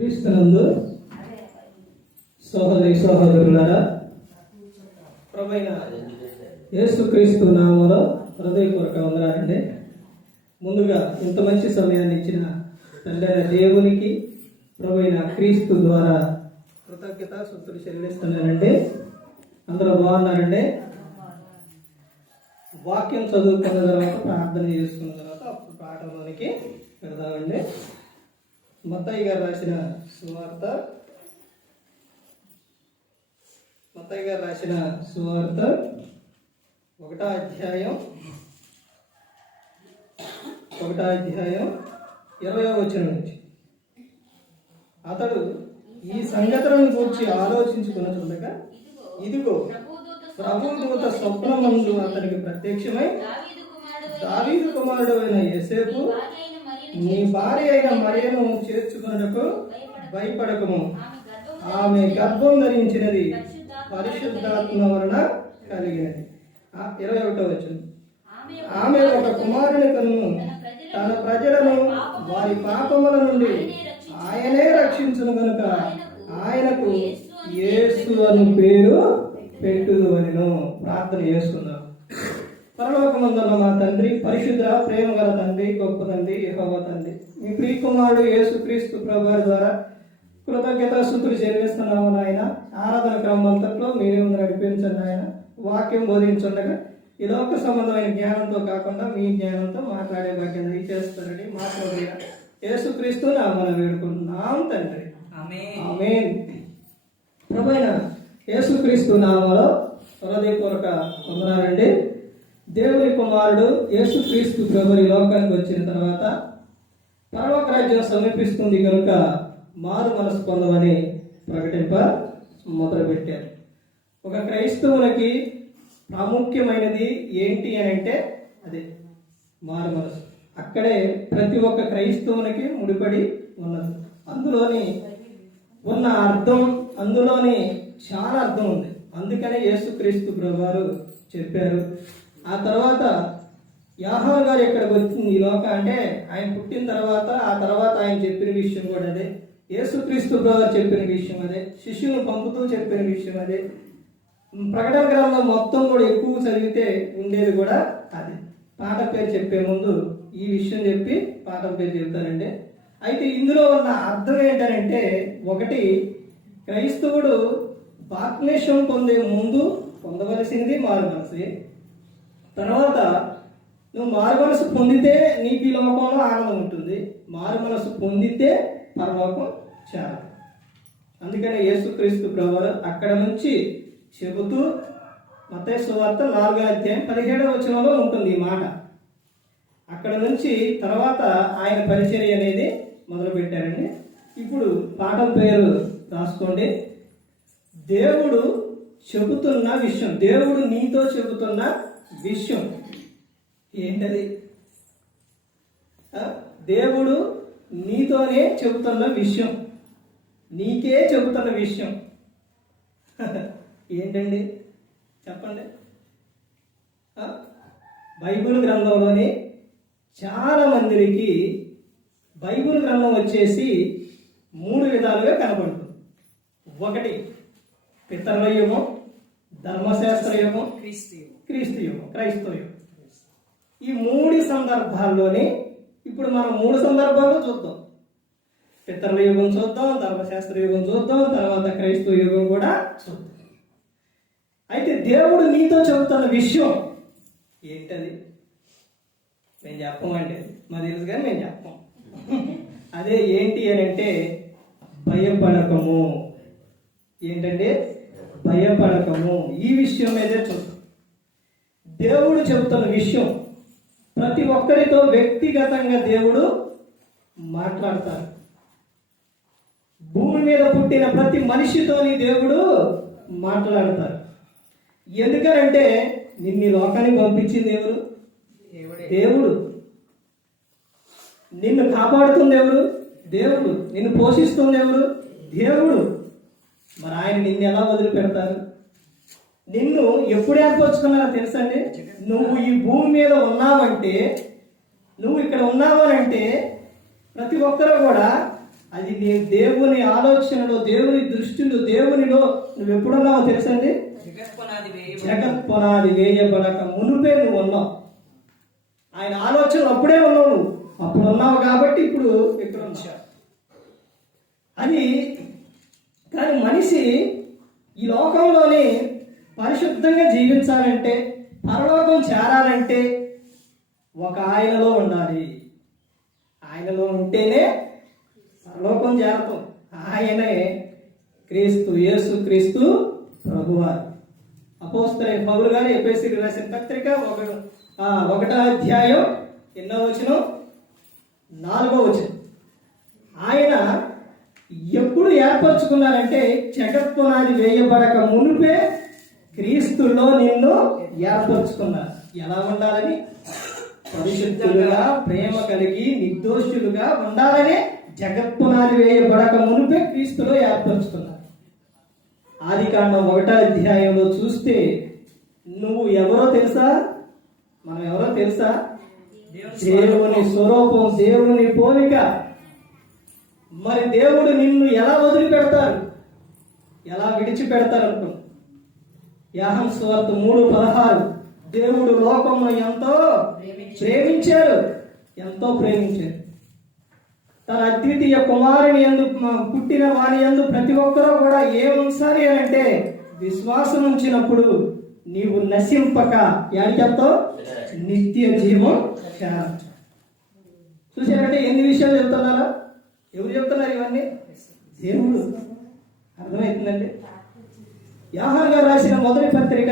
క్రీస్తునందు సహోదరి సహోదరులారా, ప్రభువైన యేసుక్రీస్తు నామములో హృదయపూర్వక వందనాలండి. ముందుగా ఇంత మంచి సమయాన్ని ఇచ్చిన తండ్రి దేవునికి ప్రభువైన క్రీస్తు ద్వారా కృతజ్ఞత స్తుతులు చెల్లిస్తున్నానండి. అందరూ బాగున్నారండి. వాక్యం చదువుకున్న తర్వాత ప్రార్థన చేసుకున్న తర్వాత అప్పుడు పాఠంలోనికి వెళదామండి. మత్తయి గారు రాసిన సువార్త 1వ అధ్యాయం 20వ వచనం నుంచి, అతడు ఈ సంగతులను గూర్చి ఆలోచించుకున్నచుండగా ఇదిగో ప్రభుదూత స్వప్నమందు అతనికి ప్రత్యక్షమై, దావీదు కుమారుడు అయిన యోసేపు, నీ భార్య అయిన మరియను చేర్చుకొనుటకు భయపడకము, ఆమె గర్భం ధరించినది పరిశుద్ధాత్మ వలన కలిగినది. 21వ వచనం, ఆమె ఒక కుమారుని కన్ను, తన ప్రజలను వారి పాపముల నుండి ఆయనే రక్షించును గనుక ఆయనకు యేసు అని పేరు పెట్టుదు అనిను. ప్రార్థన చేసుకుందాం. పరలోకమందున్న మా తండ్రి, పరిశుద్ధ ప్రేమ గల తండ్రి, గొప్ప తండ్రి, యెహోవా తండ్రి, మీ ప్రియకుమారుడు యేసుక్రీస్తు ప్రభువారి ద్వారా కృతజ్ఞత స్తుతులు చెల్లిస్తున్నాము నాయన. ఆరాధన క్రమం అంతట్లో మీరే నడిపించండి ఆయన. వాక్యం బోధించుండగా ఈ లోక సంబంధమైన జ్ఞానంతో కాకుండా మీ జ్ఞానంతో మాట్లాడే భాగ్యం దయచేస్తారని మాట్లాడే యేసుక్రీస్తు నామమున వేడుకుంటున్నాం తండ్రి, ఆమేన్. ప్రభువైన యేసుక్రీస్తు నామములో హృదయపూర్వక వందనాలండి. దేవుని కుమారుడు యేసుక్రీస్తు ప్రభు ఈ లోకానికి వచ్చిన తర్వాత పరలోక రాజ్యం సమీపిస్తుంది కనుక మారు మనసు పొందమని ప్రకటింప మొదలుపెట్టారు. ఒక క్రైస్తవులకి ప్రాముఖ్యమైనది ఏంటి అని అంటే అదే మారు మనసు. అక్కడే ప్రతి ఒక్క క్రైస్తవునికి ముడిపడి ఉన్నది. అందులోని ఉన్న అర్థం, అందులోని చాలా అర్థం ఉంది. అందుకనే యేసుక్రీస్తు ప్రభువారు చెప్పారు. ఆ తర్వాత యోహాను గారు ఎక్కడికి వచ్చింది ఈ లోక అంటే ఆయన పుట్టిన తర్వాత, ఆ తర్వాత ఆయన చెప్పిన విషయం కూడా అదే. యేసుక్రీస్తు ప్రభువారు చెప్పిన విషయం అదే. శిష్యులను పంపుతూ చెప్పిన విషయం అదే. ప్రకటన గ్రంథం మొత్తం కూడా ఎక్కువ చదివితే ఉండేది కూడా అదే. పాఠం పేరు చెప్పే ముందు ఈ విషయం చెప్పి పాఠం పేరు చెప్తానండి. అయితే ఇందులో ఉన్న అర్థం ఏంటంటే, ఒకటి, క్రైస్తవుడు బాప్తిస్మం పొందే ముందు పొందవలసింది మారు మనసు. తర్వాత నువ్వు మారు మనసు పొందితే నీకు ఈ లోకంలో ఆనందం ఉంటుంది. మారు మనసు పొందితే పరలోకం చాలా. అందుకనే యేసుక్రీస్తు ప్రభువారు అక్కడ నుంచి చెబుతూ మత్తయి సువార్త 4వ అధ్యాయం 17వ వచనంలో ఉంటుంది ఈ మాట. అక్కడ నుంచి తర్వాత ఆయన పరిచర్య అనేది మొదలు పెట్టారండి. ఇప్పుడు పాఠం పేరు రాసుకోండి. దేవుడు చెబుతున్న విషయం, దేవుడు నీతో చెబుతున్న విషయం ఏంటది? దేవుడు నీతోనే చెబుతున్న విషయం, నీకే చెబుతున్న విషయం ఏంటండి చెప్పండి. బైబిల్ గ్రంథంలోని చాలా మందికి బైబిల్ గ్రంథం వచ్చేసి 3 విధాలుగా కనబడుతుంది. ఒకటి పితరుల యుగం, ధర్మశాస్త్ర యుగం, క్రీస్తు యుగం, క్రైస్తవ యుగం. ఈ 3 సందర్భాల్లోని ఇప్పుడు మనం 3 సందర్భాల్లో చూద్దాం. పితరుల యుగం చూద్దాం, ధర్మశాస్త్ర యుగం చూద్దాం, తర్వాత క్రైస్తవ యుగం కూడా చూద్దాం. అయితే దేవుడు నీతో చెబుతున్న విషయం ఏంటది? మేము చెప్పమంటే మా తెలుసు కానీ మేము చెప్పం. అదే ఏంటి అని అంటే భయపడకము. ఏంటంటే భయపడకము. ఈ విషయం మీదే చూద్దాం. దేవుడు చెబుతున్న విషయం ప్రతి ఒక్కరితో వ్యక్తిగతంగా దేవుడు మాట్లాడతారు. భూమి మీద పుట్టిన ప్రతి మనిషితోని దేవుడు మాట్లాడతారు. ఎందుకనంటే నిన్ను లోకానికి పంపించింది ఎవరు? దేవుడు. నిన్ను కాపాడుతుంది ఎవరు? దేవుడు. నిన్ను పోషిస్తుంది ఎవరు? దేవుడు. మరి ఆయన నిన్ను ఎలా వదిలిపెడతారు? నిన్ను ఎప్పుడు ఏర్పరచుకున్నారో తెలుసండి? నువ్వు ఈ భూమి మీద ఉన్నావంటే, నువ్వు ఇక్కడ ఉన్నావు అంటే ప్రతి ఒక్కరు కూడా అది నీ దేవుని ఆలోచనలో, దేవుని దృష్టిలో, దేవునిలో నువ్వు ఎప్పుడున్నావో తెలుసండి? జగత్ పునాది వేయబడక మునుపే నువ్వు ఉన్నావు. ఆయన ఆలోచనలు అప్పుడే ఉన్నావు, నువ్వు అప్పుడు ఉన్నావు కాబట్టి ఇప్పుడు ఇక్కడ ఉన్నావు. అది కానీ మనిషి ఈ లోకంలోనే పరిశుద్ధంగా జీవించాలంటే, పరలోకం చేరాలంటే ఒక ఆయనలో ఉండాలి. ఆయనలో ఉంటేనే పరలోకం చేరతాం. ఆయనే క్రీస్తు, యేసు క్రీస్తు ప్రభువారు. అపోస్తలుడైన పౌలు గారు ఎఫెసీయులకు రాసిన పత్రిక 1వ అధ్యాయం 8వ వచనం 4వ వచనం. ఆయన ఎప్పుడు ఏర్పరచుకున్నారంటే, జగత్ పునాది వేయబడక మునుపే క్రీస్తులో నిన్ను ఏర్పరచుకున్నారు. ఎలా ఉండాలని? పరిశుద్ధులుగా, ప్రేమ కలిగి, నిర్దోషులుగా ఉండాలని జగత్ పునాది వేయబడక మునుపే క్రీస్తులో ఏర్పరచుకున్నారు. ఆదికాండం 1వ అధ్యాయంలో చూస్తే నువ్వు ఎవరో తెలుసా? మనం ఎవరో తెలుసా? దేవుని స్వరూపం, దేవుని పోలిక. మరి దేవుడు నిన్ను ఎలా వదిలిపెడతారు, ఎలా విడిచిపెడతారు అనుకున్నాను. యోహాను సువార్త 3:16 దేవుడు లోకమును ఎంతో ప్రేమించారు, ఎంతో ప్రేమించారు. తన అద్వితీయ కుమారుని యందు పుట్టిన వాని యందు ప్రతి ఒక్కరూ కూడా ఏముంచాలి అని అంటే, విశ్వాసం ఉంచినప్పుడు నీవు నశింపక యాడికెంతో నిత్య జీవం చేరచ్చు. చూసారంటే ఎన్ని విషయాలు చెప్తున్నారా? ఎవరు చెప్తున్నారు ఇవన్నీ? దేవుడు. అర్థమవుతుందండి? యోహాను గారు రాసిన మొదటి పత్రిక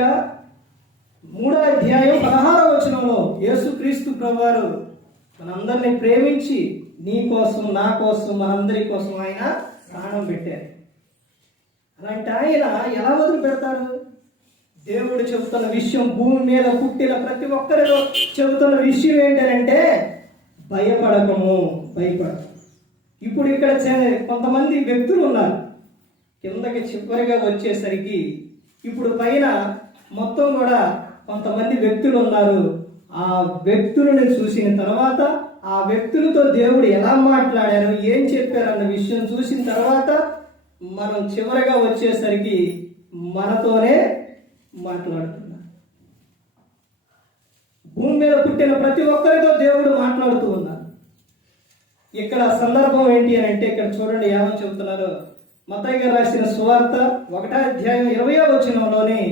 3వ అధ్యాయం 16వ వచనంలో యేసుక్రీస్తు ప్రభువారు మనందరినీ ప్రేమించి నీ కోసం, నా కోసం, మనందరి కోసం ఆయన ప్రాణం పెట్టారు. అలాంటి ఆయన ఎలా వదిలిపెడతారు? దేవుడు చెబుతున్న విషయం, భూమి మీద పుట్టిన ప్రతి ఒక్కరిలో చెబుతున్న విషయం ఏంటంటే, భయపడకము, భయపడకము. ఇప్పుడు ఇక్కడ కొంతమంది వ్యక్తులు ఉన్నారు. కిందకి చివరిగా వచ్చేసరికి ఇప్పుడు పైన మొత్తం కూడా కొంతమంది వ్యక్తులు ఉన్నారు. ఆ వ్యక్తులను చూసిన తర్వాత, ఆ వ్యక్తులతో దేవుడు ఎలా మాట్లాడారు, ఏం చెప్పారు అన్న విషయం చూసిన తర్వాత మనం చివరిగా వచ్చేసరికి మనతోనే మాట్లాడుతున్నారు. భూమి మీద పుట్టిన ప్రతి ఒక్కరితో దేవుడు మాట్లాడుతూ ఉన్నారు. ఇక్కడ సందర్భం ఏంటి అని అంటే, ఇక్కడ చూడండి ఏమని చెబుతున్నారు. మత్తయి గారు రాసిన సువార్త 1వ అధ్యాయం 20వ వచనంలోనే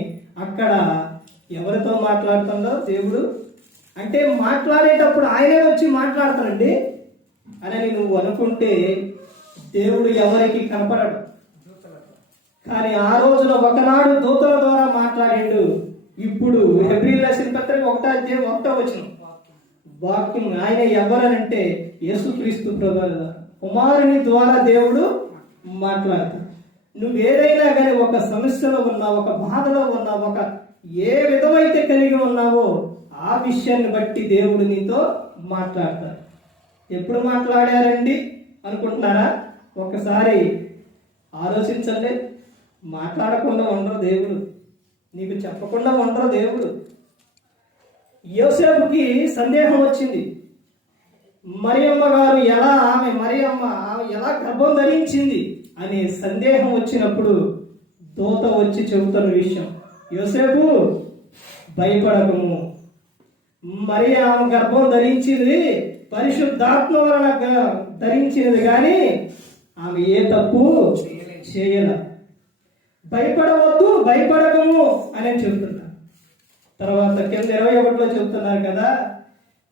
అక్కడ ఎవరితో మాట్లాడుతుందో దేవుడు అంటే, మాట్లాడేటప్పుడు ఆయనే వచ్చి మాట్లాడతానండి అని నువ్వు అనుకుంటే దేవుడు ఎవరికి కనపడడు. కానీ ఆ రోజున ఒకనాడు దూతల ద్వారా మాట్లాడిండు. ఇప్పుడు హెబ్రీయులకు రాసిన పత్రిక 1వ అధ్యాయం 1వ వచనం వాక్యం ఆయన ఎవరనంటే యేసుక్రీస్తు ప్రభువు కుమారుని ద్వారా దేవుడు మాట్లాడతాడు. నువ్వు ఏదైనా కానీ ఒక సమస్యలో ఉన్నావు, ఒక బాధలో ఉన్నావు, ఒక ఏ విధమైతే కలిగి ఉన్నావో ఆ విషయాన్ని బట్టి దేవుడు నీతో మాట్లాడతాడు. ఎప్పుడు మాట్లాడారండి అనుకుంటున్నారా? ఒకసారి ఆలోచించండి. మాట్లాడకుండా ఉండరు దేవుడు, నీకు చెప్పకుండా ఉండరు దేవుడు. యోసేపుకి సందేహం వచ్చింది. మరియమ్మ గారు ఆమె ఎలా గర్భం ధరించింది అనే సందేహం వచ్చినప్పుడు దూత వచ్చి చెబుతున్న విషయం, యోసేపు భయపడకము, మరి ఆమె గర్భం ధరించింది పరిశుద్ధాత్మ వలన ధరించినది కానీ ఆమె ఏ తప్పు చేయల. భయపడవద్దు, భయపడకము అని చెబుతున్నారు. తర్వాత కింద 21లో చెబుతున్నారు కదా,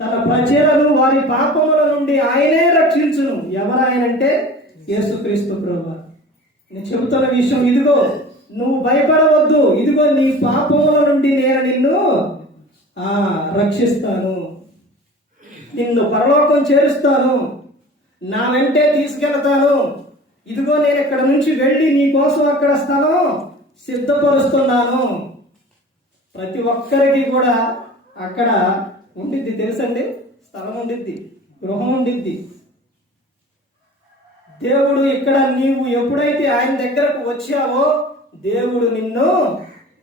తన ప్రజలను వారి పాపముల నుండి ఆయనే రక్షించును. ఎవరు ఆయనంటే యేసుక్రీస్తు ప్రభువు. నేను చెబుతున్న విషయం ఇదిగో, నువ్వు భయపడవద్దు, ఇదిగో నీ పాపముల నుండి నేను నిన్ను రక్షిస్తాను, నిన్ను పరలోకం చేరుస్తాను, నా వెంటే తీసుకెళ్తాను. ఇదిగో నేను ఇక్కడ నుంచి వెళ్ళి నీ కోసం అక్కడ స్థలం సిద్ధపరుస్తున్నాను. ప్రతి ఒక్కరికి కూడా అక్కడ ఉండిద్ది, తెలుసండి, స్థలం ఉండిద్ది, గృహం ఉండిద్ది. దేవుడు ఇక్కడ నీవు ఎప్పుడైతే ఆయన దగ్గరకు వచ్చావో దేవుడు నిన్ను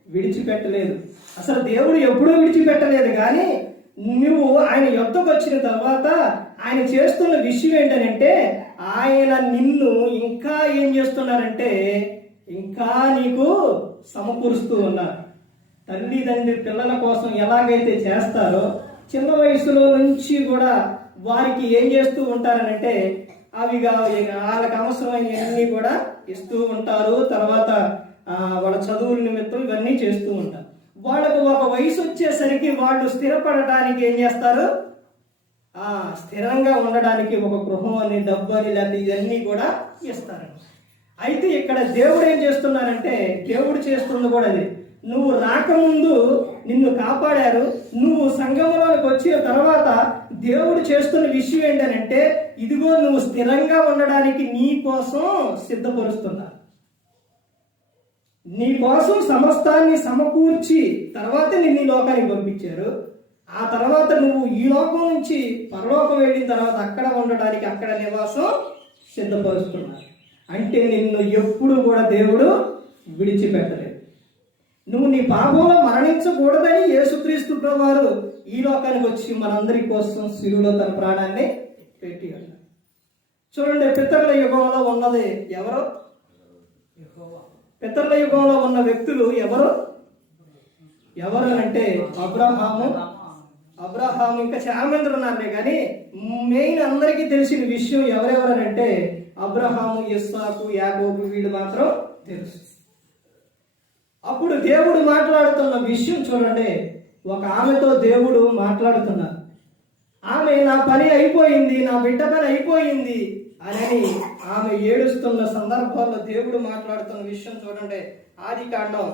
విడిచిపెట్టలేదు. అసలు దేవుడు ఎప్పుడూ విడిచిపెట్టలేదు. కానీ నువ్వు ఆయన యొద్దకు వచ్చిన తర్వాత ఆయన చేస్తున్న విషయం ఏంటంటే, ఆయన నిన్ను ఇంకా ఏం చేస్తున్నారంటే ఇంకా నీకు సమకూరుస్తూ ఉన్నారు. తల్లిదండ్రి పిల్లల కోసం ఎలాగైతే చేస్తారో చిన్న వయసులో నుంచి కూడా వారికి ఏం చేస్తూ ఉంటారనంటే అవిగా వాళ్ళకి అవసరమైనవన్నీ కూడా ఇస్తూ ఉంటారు. తర్వాత వాళ్ళ చదువుల నిమిత్తం ఇవన్నీ చేస్తూ ఉంటారు. వాళ్ళకు ఒక వయసు వచ్చేసరికి వాళ్ళు స్థిరపడటానికి ఏం చేస్తారు, స్థిరంగా ఉండడానికి ఒక గృహం అని, డబ్బు అని, లేకపోతే ఇవన్నీ కూడా ఇస్తారు. అయితే ఇక్కడ దేవుడు ఏం చేస్తున్నారంటే దేవుడు చేస్తుంది కూడా అది. నువ్వు రాకముందు నిన్ను కాపాడారు. నువ్వు సంఘంలోకి వచ్చిన తర్వాత దేవుడు చేస్తున్న విషయం ఏంటంటే ఇదిగో నువ్వు స్థిరంగా ఉండడానికి నీ కోసం సిద్ధపరుస్తున్నారు. నీ కోసం సమస్తాన్ని సమకూర్చి తర్వాత నిన్ను ఈ లోకానికి పంపించారు. ఆ తర్వాత నువ్వు ఈ లోకం నుంచి పరలోకం వెళ్ళిన తర్వాత అక్కడ ఉండడానికి అక్కడ నివాసం సిద్ధపరుస్తున్నారు. అంటే నిన్ను ఎప్పుడు కూడా దేవుడు విడిచిపెట్టలేదు. నువ్వు నీ పాపంలో మరణించకూడదని యేసుక్రీస్తు ప్రభువారు ఈ లోకానికి వచ్చి మనందరి కోసం శిలువలో తన ప్రాణాన్ని పెట్టి అన్నారు. చూడండి, పితరుల యుగంలో ఉన్నది ఎవరు? పితరుల యుగంలో ఉన్న వ్యక్తులు ఎవరు అంటే అబ్రహాము ఇంకా చాలా మంది ఉన్నారులే, కానీ మెయిన్ అందరికీ తెలిసిన విషయం ఎవరెవరనంటే అబ్రహాము, ఇస్సాకు, యాకోబు, వీళ్ళు మాత్రం తెలుసు. అప్పుడు దేవుడు మాట్లాడుతున్న విషయం చూడండి, ఒక ఆమెతో దేవుడు మాట్లాడుతున్నారు. ఆమె నా పని అయిపోయింది, నా బిడ్డ పని అయిపోయింది అని ఆమె ఏడుస్తున్న సందర్భాల్లో దేవుడు మాట్లాడుతున్న విషయం చూడండి. ఆదికాండం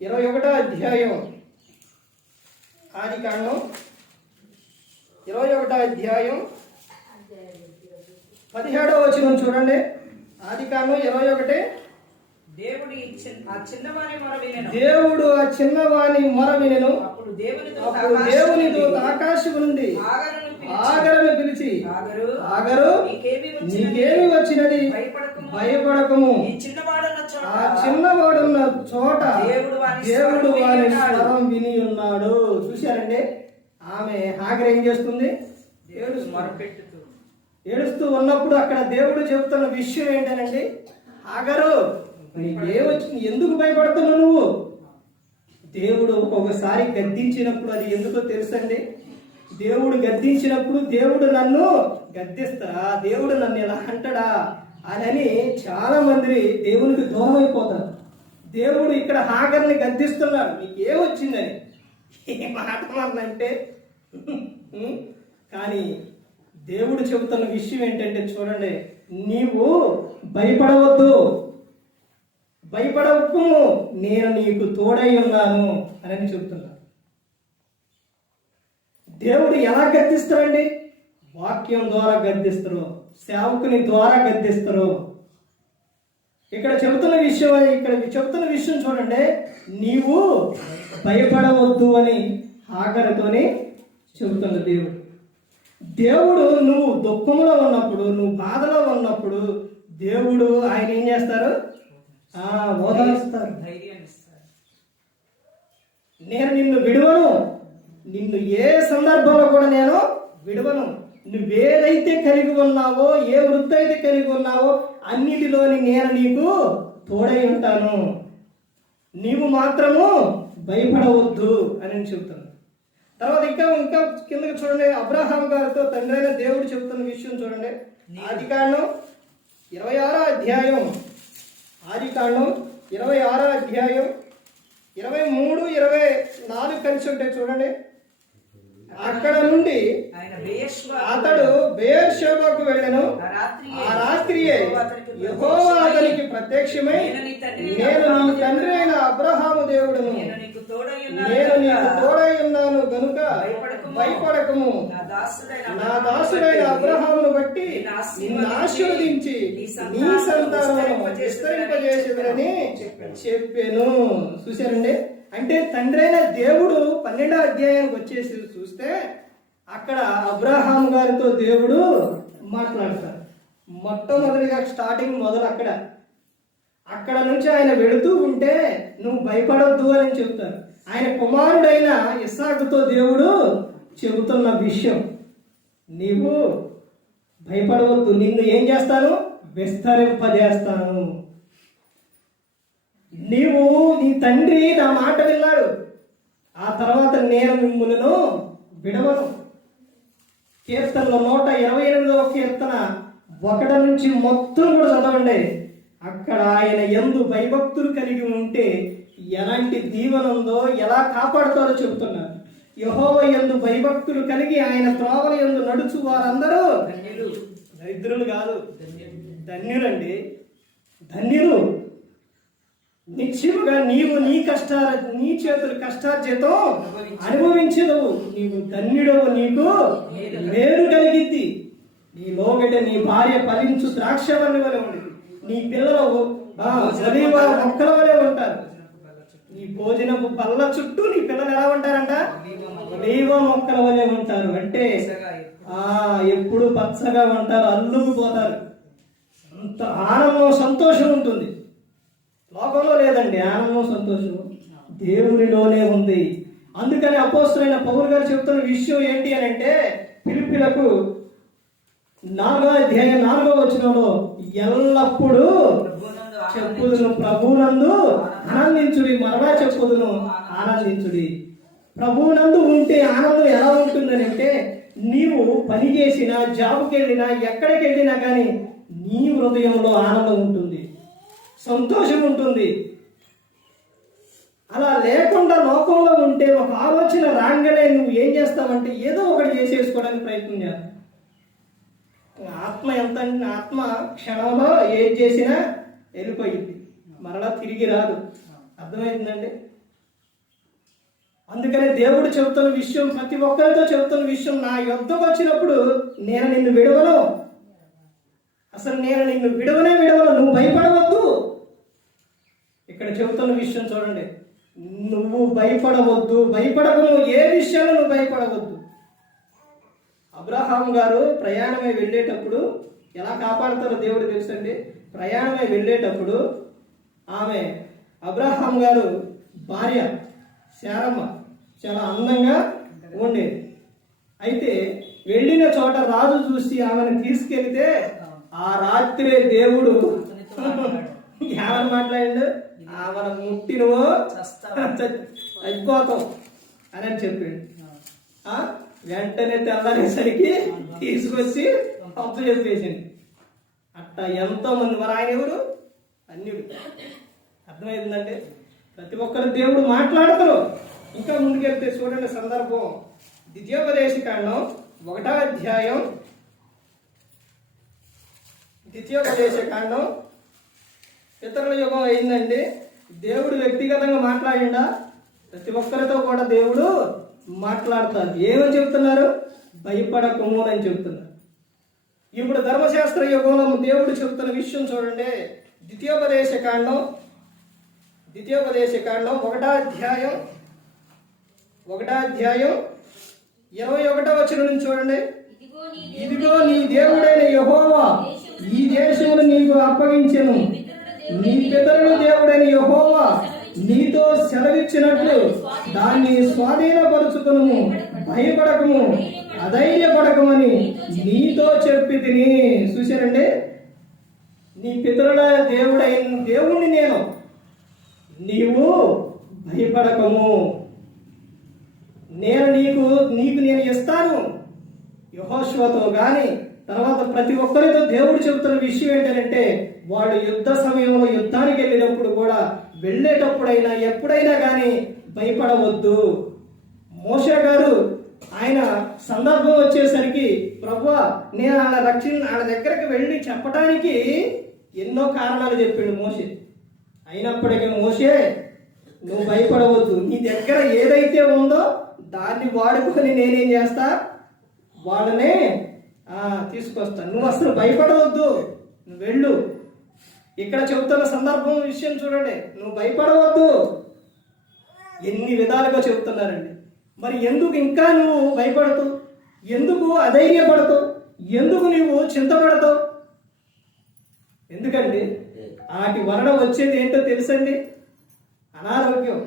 21వ అధ్యాయం 17వ వచనం చూడండి. ఆదికాండం 21. దేవుడు ఆ చిన్నవాని మొర వినెను. అప్పుడు దేవుని దూత ఆకాశం నుండి ఆగరును పిలిచి, ఆగరు, నీకేమి వచ్చినది? భయపడకము. ఆ చిన్నవాడున్న చోట దేవుడు వాని స్వరం విని ఉన్నాడు. చూశారండి, ఆమె హాగరు ఏం చేస్తుంది? ఏడుస్తూ ఉన్నప్పుడు అక్కడ దేవుడు చెబుతున్న విషయం ఏంటనండి, హాగరు నీకేమొచ్చింది? ఎందుకు భయపడుతున్నావు నువ్వు? దేవుడు ఒక్కొక్కసారి గద్దించినప్పుడు అది ఎందుకో తెలుసండి. దేవుడు గద్దించినప్పుడు దేవుడు నన్ను గద్దిస్తారా, దేవుడు నన్ను ఎలా అంటాడా అని చాలా మంది దేవునికి దూరం అయిపోతారు. దేవుడు ఇక్కడ హాగర్ని గద్దిస్తున్నాడు, నీకేమొచ్చిందని. ఏ మాట అంటే కానీ దేవుడు చెబుతున్న విషయం ఏంటంటే చూడండి, నీవు భయపడవద్దు, భయపడకు, నేను నీకు తోడై ఉన్నాను అని చెబుతున్నాను. దేవుడు ఎలా గద్దిస్తారండి? వాక్యం ద్వారా గద్దిస్తారు, సేవకుని ద్వారా గద్దిస్తారు. ఇక్కడ చెబుతున్న విషయం చూడండి, నీవు భయపడవద్దు అని హాగరుతోని చెబుతున్న దేవుడు నువ్వు దుఃఖంలో ఉన్నప్పుడు, నువ్వు బాధలో ఉన్నప్పుడు దేవుడు ఆయన ఏం చేస్తారు? ఓదారుస్తారు. నేను నిన్ను విడువను, నిన్ను ఏ సందర్భంలో కూడా నేను విడువను. నువ్వేదైతే కలిగి ఉన్నావో, ఏ వృత్తి అయితే కలిగి ఉన్నావో అన్నిటిలోని నేను నీకు తోడై ఉంటాను, నీవు మాత్రము భయపడవద్దు అని చెబుతాను. తర్వాత ఇంకా కిందకి చూడండి, అబ్రహాం గారితో తండ్రి అయిన దేవుడు చెబుతున్న విషయం చూడండి. ఆదికాండం 26వ అధ్యాయం 23-24 కలిసి ఉంటాయి చూడండి. అక్కడ నుండి అతడు బెయేర్షెబాకు వెళ్ళెను. ఆ రాత్రియే యెహోవా అతనికి ప్రత్యక్షమై, నేను నీ తండ్రి అయిన అబ్రహాము దేవుడును, నేను నీకు తోడై ఉన్నాను గనుక భయపడకము. నా దాసుడైన అబ్రహామును బట్టి నిన్ను ఆశీర్వదించి నీ సంతానమును విస్తరింపజేసేదని చెప్పాను. చూశారండి, అంటే తండ్రి అయిన దేవుడు 12వ అధ్యాయానికి వచ్చేసి చూస్తే అక్కడ అబ్రహాం గారితో దేవుడు మాట్లాడతారు. మొట్టమొదటిగా స్టార్టింగ్ మొదలు అక్కడ నుంచి ఆయన వెళుతూ ఉంటే నువ్వు భయపడొద్దు అని చెబుతారు. ఆయన కుమారుడైన ఇస్సాకుతో దేవుడు చెబుతున్న విషయం, నీవు భయపడవద్దు, నిన్ను ఏం చేస్తాను? విస్తరింపజేస్తాను. నీ తండ్రి నా మాట విన్నాడు, ఆ తర్వాత నేను మిమ్ములను విడవను. కీర్తనలో 128వ కీర్తన 1 నుంచి మొత్తం కూడా చదవండి. అక్కడ ఆయన యందు భయభక్తులు కలిగి ఉంటే ఎలాంటి దీవెన ఉందో, ఎలా కాపాడుతారో చెబుతున్నారు. యెహోవా యందు భయభక్తులు కలిగి ఆయన త్రోవల యందు నడుచు వారందరూ దరిద్రులు కాదు, ధన్యులండి, ధన్యులు. నిశ్చయముగా నీవు నీ చేతుల కష్టార్జితం అనుభవించదవు. నీవు ధన్యుడవు, నీకు మేలు కలిగిద్ది. నీ లోగడ నీ భార్య ఫలించు ద్రాక్షవల్లి వలె ఉంది, నీ పిల్లలు ఒలీవ మొక్కల వలె ఉంటారు. నీ భోజనపు బల్ల చుట్టూ నీ పిల్లలు ఎలా ఉంటారంట? ఒలీవ మొక్కల వలె ఉంటారు. అంటే ఎప్పుడు పచ్చగా ఉంటారు, అల్లుకుపోతారు. అంత ఆనందం, సంతోషం ఉంటుంది. లోకంలో లేదండి ఆనందం, సంతోషం, దేవునిలోనే ఉంది. అందుకని అపోస్తలుడైన పౌలు గారు చెప్తున్న విషయం ఏంటి అని అంటే, ఫిలిప్పీలకు 4వ అధ్యాయం 4వ వచనంలో ఎల్లప్పుడూ చెప్పుదును ప్రభువునందు ఆనందించుడి, మరలా చెప్పుదును ఆనందించుడి. ప్రభువునందు ఉంటే ఆనందం ఎలా ఉంటుందని అంటే, నీవు పని చేసినా, జాబ్కి వెళ్ళినా, ఎక్కడికి వెళ్ళినా కానీ నీ హృదయంలో ఆనందం ఉంటుంది, సంతోషం ఉంటుంది. అలా లేకుండా లోకంలో ఉంటే ఒక ఆలోచన రాగానే నువ్వు ఏం చేస్తావంటే ఏదో ఒకటి చేసేసుకోవడానికి ప్రయత్నం చేస్తావు. ఆత్మ క్షణంలో ఏది చేసినా వెళ్ళిపోయింది, మరలా తిరిగి రాదు. అర్థమైందండి? అందుకనే దేవుడు చెబుతున్న విషయం, ప్రతి ఒక్కరితో చెబుతున్న విషయం, నా యొద్దకు వచ్చినప్పుడు నేను నిన్ను విడవను, అసలు నేను నిన్ను విడవను, నువ్వు భయపడవద్దు. ఇక్కడ చెబుతున్న విషయం చూడండి, నువ్వు భయపడవద్దు, భయపడకు. ఏ విషయంలో నువ్వు భయపడవద్దు. అబ్రహాం గారు ప్రయాణమై వెళ్ళేటప్పుడు ఎలా కాపాడుతారో దేవుడు తెలుసండి. ప్రయాణమై వెళ్ళేటప్పుడు అబ్రహాం గారు భార్య శారమ్మ చాలా అందంగా ఉండేది. అయితే వెళ్ళిన చోట రాజు చూసి ఆమెను తీసుకెళ్తే ఆ రాత్రే దేవుడు ఏమని మాట్లాడిండు? ఆమెను ముట్టినవో అయిపోతాం అని చెప్పాడు. వెంటనే తెల్లారేసరికి తీసుకొచ్చి పంపు చేసేసింది. అట్లా ఎంతో మంది. మరి ఆయన ఎవరు? అన్యుడు. అర్థమైందంటే ప్రతి ఒక్కరు దేవుడు మాట్లాడతారు. ఇంకా ముందుకెళ్తే చూడండి సందర్భం, ద్వితీయోపదేశకాండం 1వ అధ్యాయం, ద్వితీయోపదేశకాండం. పితరుల యుగం అయిందండి. దేవుడు వ్యక్తిగతంగా మాట్లాడిండా? ప్రతి ఒక్కరితో కూడా దేవుడు మాట్లాడతారు. ఏమని చెప్తున్నారు? భయపడకము అని చెప్తున్నారు. ఇప్పుడు ధర్మశాస్త్ర యుగంలో దేవుడు చెప్తున్న విషయం చూడండి. ద్వితీయోపదేశకాండం 1వ అధ్యాయం 21వ వచనం నుంచి చూడండి. ఇదిగో నీ దేవుడైన యెహోవా ఈ దేశమును నీకు అప్పగించెను. నీ పితరుల దేవుడైన యెహోవా నీతో సెలవిచ్చినట్లు దాన్ని స్వాధీనపరుచుకును, భయపడకము, అధైర్యపడకమని నీతో చెప్పి తిని. చూశారండి, నీ పితరుల దేవుణ్ణి నేను, నీవు భయపడకము, నేను నీకు నేను ఇస్తాను. యెహోషువతో కానీ తర్వాత ప్రతి ఒక్కరితో దేవుడు చెబుతున్న విషయం ఏంటంటే, వాడు యుద్ధ సమయంలో యుద్ధానికి వెళ్ళినప్పుడు కూడా, వెళ్ళేటప్పుడైనా ఎప్పుడైనా కానీ భయపడవద్దు. మోషే గారు ఆయన సందర్భం వచ్చేసరికి, ప్రభువా నేను వాళ్ళ దగ్గరికి వెళ్ళి చెప్పడానికి ఎన్నో కారణాలు చెప్పాడు మోషే. అయినప్పటికీ మోషే నువ్వు భయపడవద్దు, నీ దగ్గర ఏదైతే ఉందో దాన్ని వాడుకొని నేనేం చేస్తా, వాళ్ళనే తీసుకొస్తా, నువ్వు అసలు భయపడవద్దు, నువ్వు వెళ్ళు. ఇక్కడ చెబుతున్న సందర్భం విషయం చూడండి, నువ్వు భయపడవద్దు. ఎన్ని విధాలుగా చెబుతున్నారండి. మరి ఎందుకు ఇంకా నువ్వు భయపడతావు? ఎందుకు అధైర్యపడతావు? ఎందుకు నువ్వు చింతపడతావు? ఎందుకండి వాటి వలన వచ్చేది ఏంటో తెలుసండి, అనారోగ్యం.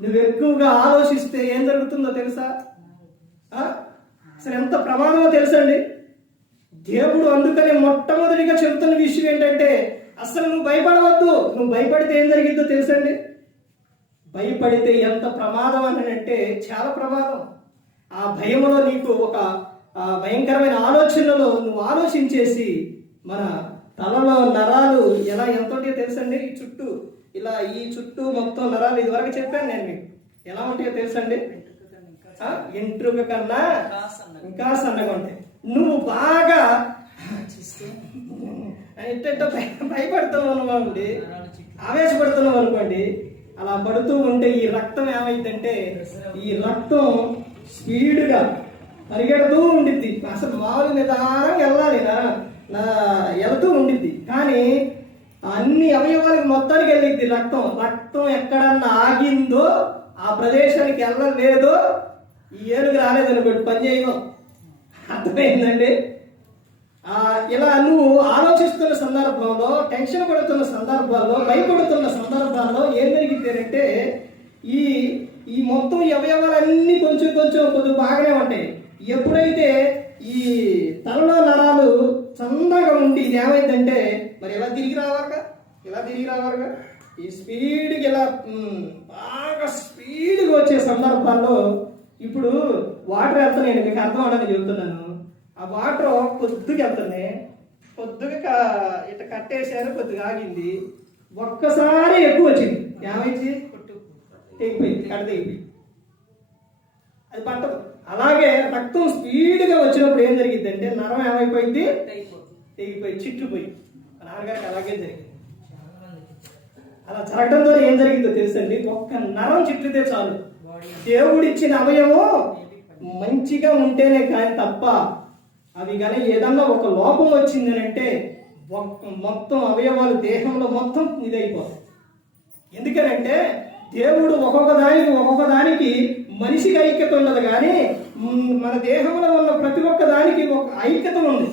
నువ్వు ఎక్కువగా ఆలోచిస్తే ఏం జరుగుతుందో తెలుసా? అసలు ఎంత ప్రమాదమో తెలుసండి. దేవుడు అందుకనే మొట్టమొదటిగా చెబుతున్న విషయం ఏంటంటే అసలు నువ్వు భయపడవద్దు. నువ్వు భయపడితే ఏం జరిగిందో తెలుసండి? భయపడితే ఎంత ప్రమాదం అని అంటే చాలా ప్రమాదం. ఆ భయంలో నీకు ఒక భయంకరమైన ఆలోచనలో నువ్వు ఆలోచించేసి మన తలలో నరాలు ఎలా ఎంత ఉంటాయో తెలుసండి? ఈ చుట్టూ మొత్తం నరాలు ఇదివరకు చెప్పాను నేను మీకు ఎలా ఉంటాయో తెలుసండి? ఎంట్రుక కన్నా ఇంకా సన్నగా ఉంటాయి. నువ్వు బాగా భయపడుతున్నావు అనుకోండి, ఆవేశపడుతున్నావు అనుకోండి, అలా పడుతూ ఉంటే ఈ రక్తం ఏమైందంటే ఈ రక్తం స్పీడ్గా పరిగెడుతూ ఉండిద్ది. అసలు మామూలు నిదానంగా వెళ్ళాలి వెళ్తూ ఉండిద్ది, కానీ అన్ని అవయవాలకు మొత్తానికి వెళ్ళిద్ది రక్తం. రక్తం ఎక్కడన్నా ఆగిందో ఆ ప్రదేశానికి వెళ్ళలేదో ఈ ఏనుగు రాలేదనుకోండి, పని చేయడం. అర్థమైందండి? ఇలా నువ్వు ఆలోచిస్తున్న సందర్భంలో, టెన్షన్ పడుతున్న సందర్భాల్లో, భయపడుతున్న సందర్భాల్లో ఏం జరిగిద్దంటే ఈ మొత్తం అవయవాలన్నీ కొంచెం బాగానే ఉంటాయి. ఎప్పుడైతే ఈ తలలో నరాలు చందగా ఉండి ఇది ఏమైందంటే మరి ఇలా తిరిగి రావాలిగా ఈ స్పీడ్కి ఇలా బాగా స్పీడ్గా వచ్చే సందర్భాల్లో ఇప్పుడు వాటర్ వెళ్తున్నాయండి. మీకు అర్థం అవడానికి చెబుతున్నాను. ఆ వాటర్ కొద్దిగా వెళ్తున్నాయి, కొద్దిగా ఇట్లా కట్టేశారు, కొద్దిగా ఆగింది, ఒక్కసారి ఎక్కువ వచ్చింది, ఏమైంది? తెగిపోయింది, కట్ట తెగిపోయింది, అది పట్టదు. అలాగే రక్తం స్పీడ్గా వచ్చినప్పుడు ఏం జరిగిందంటే నరం ఏమైపోయింది? తెగిపోయి చిట్టుపోయి. నాన్నగారికి అలాగే జరిగింది. అలా జరగడం ద్వారా ఏం జరిగిందో తెలుసండి? ఒక్క నరం చిట్లితే చాలు, దేవుడిచ్చిన అవయవం మంచిగా ఉంటేనే కానీ తప్ప అవి కానీ ఏదన్నా ఒక లోపం వచ్చింది అంటే మొత్తం అవయవాలు దేహంలో మొత్తం ఇదైపోతాయి. ఎందుకనంటే దేవుడు ఒక్కొక్క దానికి మనిషికి ఐక్యత ఉండదు, కానీ మన దేహంలో ఉన్న ప్రతి ఒక్క దానికి ఒక ఐక్యత ఉంది.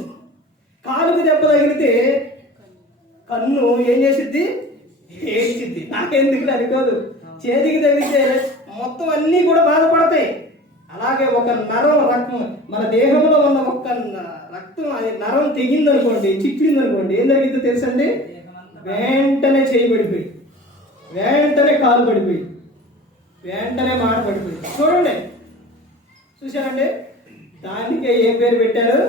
కాలుకి దెబ్బ తగిలితే కన్ను ఏం చేసిద్ది? ఏడ్చిద్ది. నాకెందుకు అనుకోదు. చేతికి తగిలితే మొత్తం అన్నీ కూడా బాధపడతాయి. అలాగే ఒక నరం రక్తం మన దేహంలో ఉన్న ఒక్క రక్తం అది నరం తెగిందనుకోండి, చిక్కిందనుకోండి, ఏం జరిగిందో తెలుసండి? వెంటనే చేయబడిపోయి, వెంటనే కాలు పడిపోయి, వెంటనే మాట పడిపోయి. చూడండి, చూశారండి? దానికే ఏం పేరు పెట్టారు?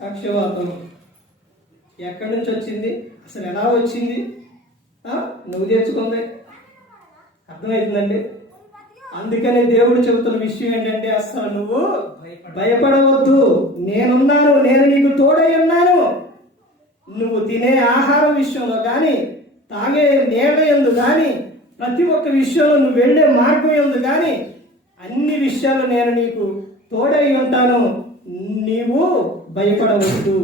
పక్షవాతం. ఎక్కడి నుంచి వచ్చింది? అసలు ఎలా వచ్చింది? నువ్వు తెచ్చుకుంది. అర్థమవుతుందండి? అందుకనే దేవుడు చెబుతున్న విషయం ఏంటంటే అసలు నువ్వు భయపడవద్దు, నేనున్నాను, నేను నీకు తోడై ఉన్నాను. నువ్వు తినే ఆహారం విషయంలో కానీ, తాగే నీళ్ళ యందు కానీ, ప్రతి ఒక్క విషయంలో నువ్వు వెళ్ళే మార్గం యందు కానీ అన్ని విషయాలు నేను నీకు తోడై ఉంటాను, నీవు భయపడవద్దు.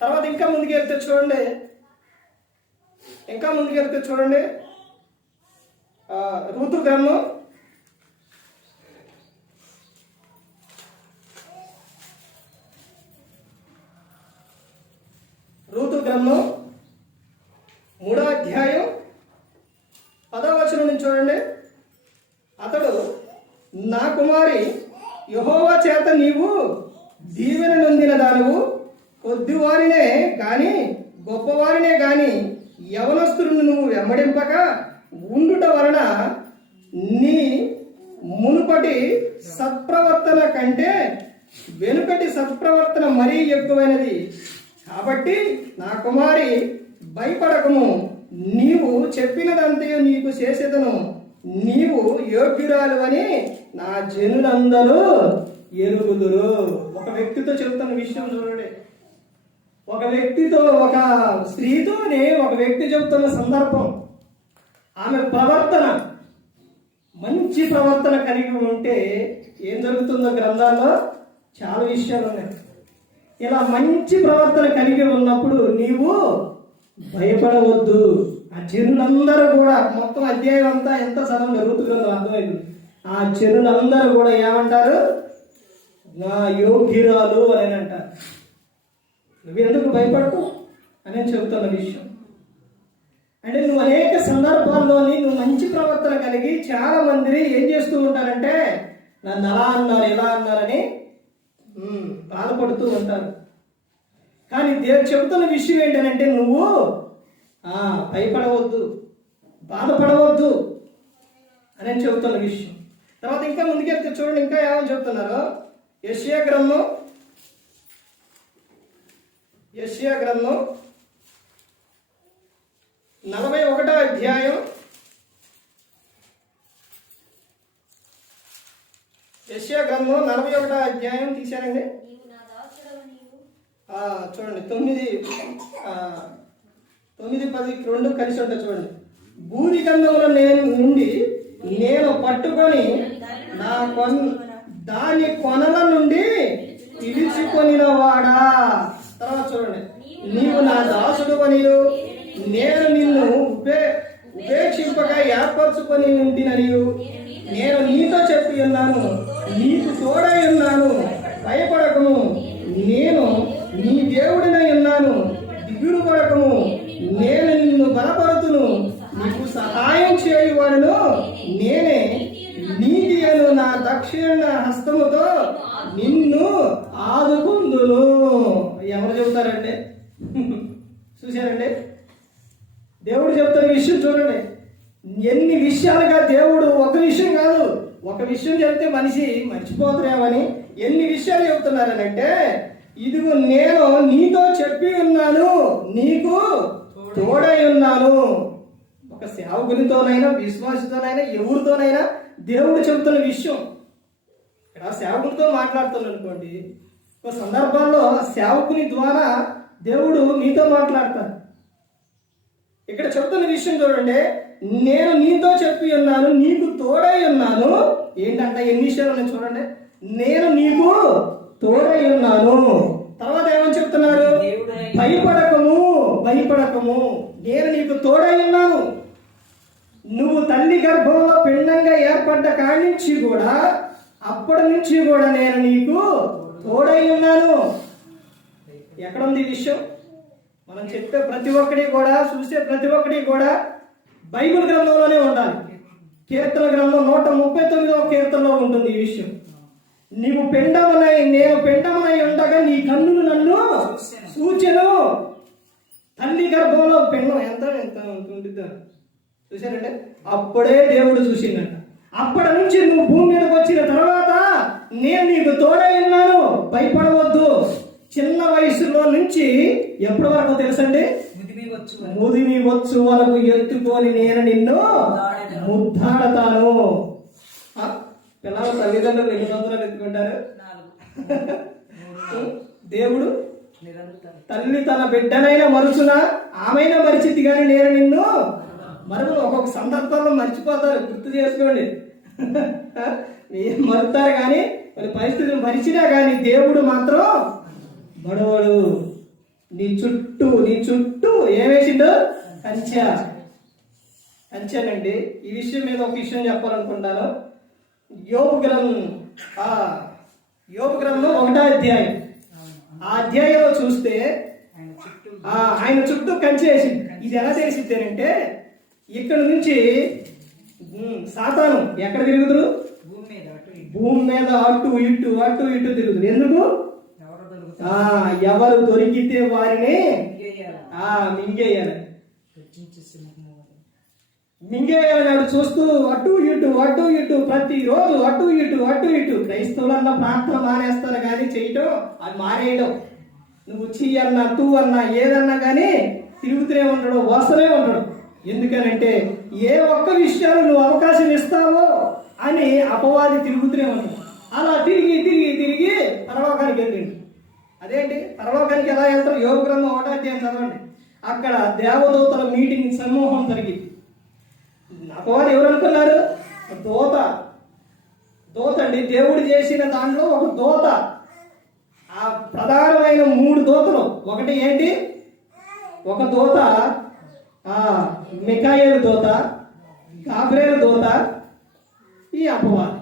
తర్వాత ఇంకా ముందుకెళ్తే చూడండి, ఋతు గ్రంథం 3వ అధ్యాయం 10వ వచనం నుంచి చూడండి. అతడు, నా కుమారి, యెహోవా చేత నీవు దీవెన నొందిన దానవు, కొద్దివారినే గాని గొప్పవారినే గాని యవనస్తులను నువ్వు వెంబడింపక ఉండుట వలన నీ మునుపటి సత్ప్రవర్తన కంటే వెనుకటి సత్ప్రవర్తన మరీ ఎక్కువైనది. కాబట్టి నా కుమారి, భయపడకము, నీవు చెప్పినదంతయు నీకు చేసేదను, నీవు యోగ్యురాలు అని నా జనులందరూ ఎరుగుదురు. ఒక వ్యక్తితో చెబుతున్న విషయం చూడండి. ఒక స్త్రీతోనే ఒక వ్యక్తి చెబుతున్న సందర్భం. ఆమె ప్రవర్తన మంచి ప్రవర్తన కలిగి ఉంటే ఏం జరుగుతుందో గ్రంథాల్లో చాలా విషయాలు ఉన్నాయి. ఇలా మంచి ప్రవర్తన కలిగి ఉన్నప్పుడు నీవు భయపడవద్దు. ఆ జనులందరూ కూడా, మొత్తం అధ్యాయం అంతా ఎంత చదవం జరుగుతుందో అర్థమైంది. ఆ జనులందరూ కూడా ఏమంటారు? నా యోగ్యురాలు అని అంటారు. నువ్వు ఎందుకు భయపడకు అని చెబుతున్న విషయం అంటే, నువ్వు అనేక సందర్భాల్లోని నువ్వు మంచి ప్రవర్తన కలిగి చాలా మంది ఏం చేస్తూ ఉంటారంటే నన్ను అలా అన్నారు, ఎలా అన్నారని బాధపడుతూ ఉంటారు. కానీ దేవుడు చెబుతున్న విషయం ఏంటంటే నువ్వు భయపడవద్దు, బాధపడవద్దు అని చెబుతున్న విషయం. తర్వాత ఇంకా ముందుకెళ్తే చూడండి, ఇంకా ఏమని చెబుతున్నారు. యెషయా గ్రంథం 41వ అధ్యాయం. యెషయా గ్రంథం 41వ అధ్యాయం తీశారండి. చూడండి 9, 10 రెండు కలిసి ఉంటాయి చూడండి. భూమి గంధముల నుండి నేను పట్టుకొని దాని కొనల నుండి పిలుచుకొనిన వాడా. తర్వాత చూడండి, నీవు నా దాసుడు అనియు నేను నిన్ను ఉపేక్షింపగా ఏర్పరచుకొని ఉంటిననియు నేను నీతో చెప్పి ఉన్నాను, నీకు తోడై ఉన్నాను, భయపడకము, నేను నీ దేవుడినై ఉన్నాను, దిగులు పడకము, నేను నిన్ను బలపరుతును, నీకు సహాయం చేయువాడును నేనే, నీతి అను నా దక్షిణ హస్తముతో నిన్ను ఆదుకుందును. ఎవరు చెబుతారండి? చూశారండి, దేవుడు చెప్తున్న విషయం చూడండి. ఎన్ని విషయాలుగా దేవుడు, ఒక విషయం కాదు, ఒక విషయం చెప్తే మనిషి మర్చిపోతారేమని ఎన్ని విషయాలు చెబుతున్నారనంటే, ఇదిగో నేను నీతో చెప్పి ఉన్నాను, నీకు తోడై ఉన్నాను. ఒక సేవకునితోనైనా విశ్వాసతోనైనా ఎవరితోనైనా దేవుడు చెబుతున్న విషయం. ఇక్కడ సేవకునితో మాట్లాడుతున్నాను అనుకోండి, ఒక సందర్భాల్లో సేవకుని ద్వారా దేవుడు మీతో మాట్లాడతారు. ఇక్కడ చెప్తున్న విషయం చూడండి, నేను నీతో చెప్పి ఉన్నాను, నీకు తోడై ఉన్నాను. ఏంటంటే ఎన్ని విషయాలు చూడండి, నేను నీకు తోడై ఉన్నాను. తర్వాత ఏమని చెప్తున్నారు, భయపడకము, భయపడకము, నేను నీకు తోడై ఉన్నాను. నువ్వు తల్లి గర్భంలో పిండంగా ఏర్పడ్డ కాడి నుంచి కూడా, అప్పటి నుంచి కూడా నేను నీకు తోడై ఉన్నాను. ఎక్కడుంది ఈ విషయం? మనం చెప్పే ప్రతి ఒక్కటి కూడా, చూసే ప్రతి ఒక్కటి కూడా బైబిల్ గ్రంథంలోనే ఉండాలి. కీర్తన గ్రంథం 139వ కీర్తనలో ఉంటుంది ఈ విషయం. నీవు పిండమునై నేను పిండమునై ఉండగా నీ కన్నులు నన్ను సూచెను. తల్లి గర్భంలో పిండం ఎంత ఉంటుంది చూశారంటే, అప్పుడే దేవుడు చూసిందంట. అప్పటి నుంచి నువ్వు భూమి మీదకి వచ్చిన తర్వాత నేను నీకు తోడై ఉన్నాను, భయపడవద్దు. చిన్న వయసులో నుంచి ఎప్పటి వరకు తెలుసండి, ముదిమి వచ్చు వరకు ఎత్తుకొని నేను నిన్ను ముద్దాడతాను. పిల్లలు తల్లిదండ్రులు ఎన్ని సంవత్సరాలు ఎత్తుకుంటారు? దేవుడు తల్లి తన బిడ్డనైనా మరుచునా, ఆమెనా మరిచిద్ది కానీ నేను నిన్ను మరొక ఒక్కొక్క సందర్భంలో మర్చిపోతారు, గుర్తు చేసుకోండి. మరుతారు కానీ కొన్ని పరిస్థితులు మరిచినా కానీ దేవుడు మాత్రం మడవడు. నీ చుట్టూ ఏమేసిండు? కంచానండి. ఈ విషయం మీద ఒక విషయం చెప్పాలనుకుంటాను. యోబు గ్రంథం 1వ అధ్యాయం. ఆ అధ్యాయంలో చూస్తే ఆయన చుట్టూ కంచె వేసింది. ఇది ఎలా తెలిసిద్దేనంటే, ఇక్కడ నుంచి సాతాను ఎక్కడ తిరుగుతురు? భూమి మీద అటు ఇటు తిరుగుతురు. ఎందుకు? ఎవరు దొరికితే వారిని మింగేయాలని చూస్తూ అటు ఇటు ప్రతిరోజు అటు ఇటు. క్రైస్తవులన్నా ప్రార్థన మానేస్తారు కానీ చేయటం అది మానేయడం. నువ్వు చీ అన్నా తూ అన్నా ఏదన్నా కానీ తిరుగుతూనే ఉండడం, వస్తూనే ఉండడం. ఎందుకనంటే ఏ ఒక్క విషయాలు నువ్వు అవకాశం ఇస్తావో అని అపవాది తిరుగుతూనే ఉండడం. అలా తిరిగి పరలోకానికి వెళ్ళిండు. అదేంటి పరలోకానికి ఎలా వెళ్తారు? యోబు గ్రంథం 1వ అధ్యాయం చదవండి. అక్కడ దేవదూతల మీటింగ్ సమూహం జరిగింది. అపవాది ఎవరు అనుకున్నారు? దోత అండి. దేవుడు చేసిన దాంట్లో ఒక దోత. ఆ ప్రధానమైన 3 దోతలు. ఒకటి ఏంటి? ఒక దోత మిఖాయేలు దోత, గాబ్రియేలు దోత, ఈ అపవాది.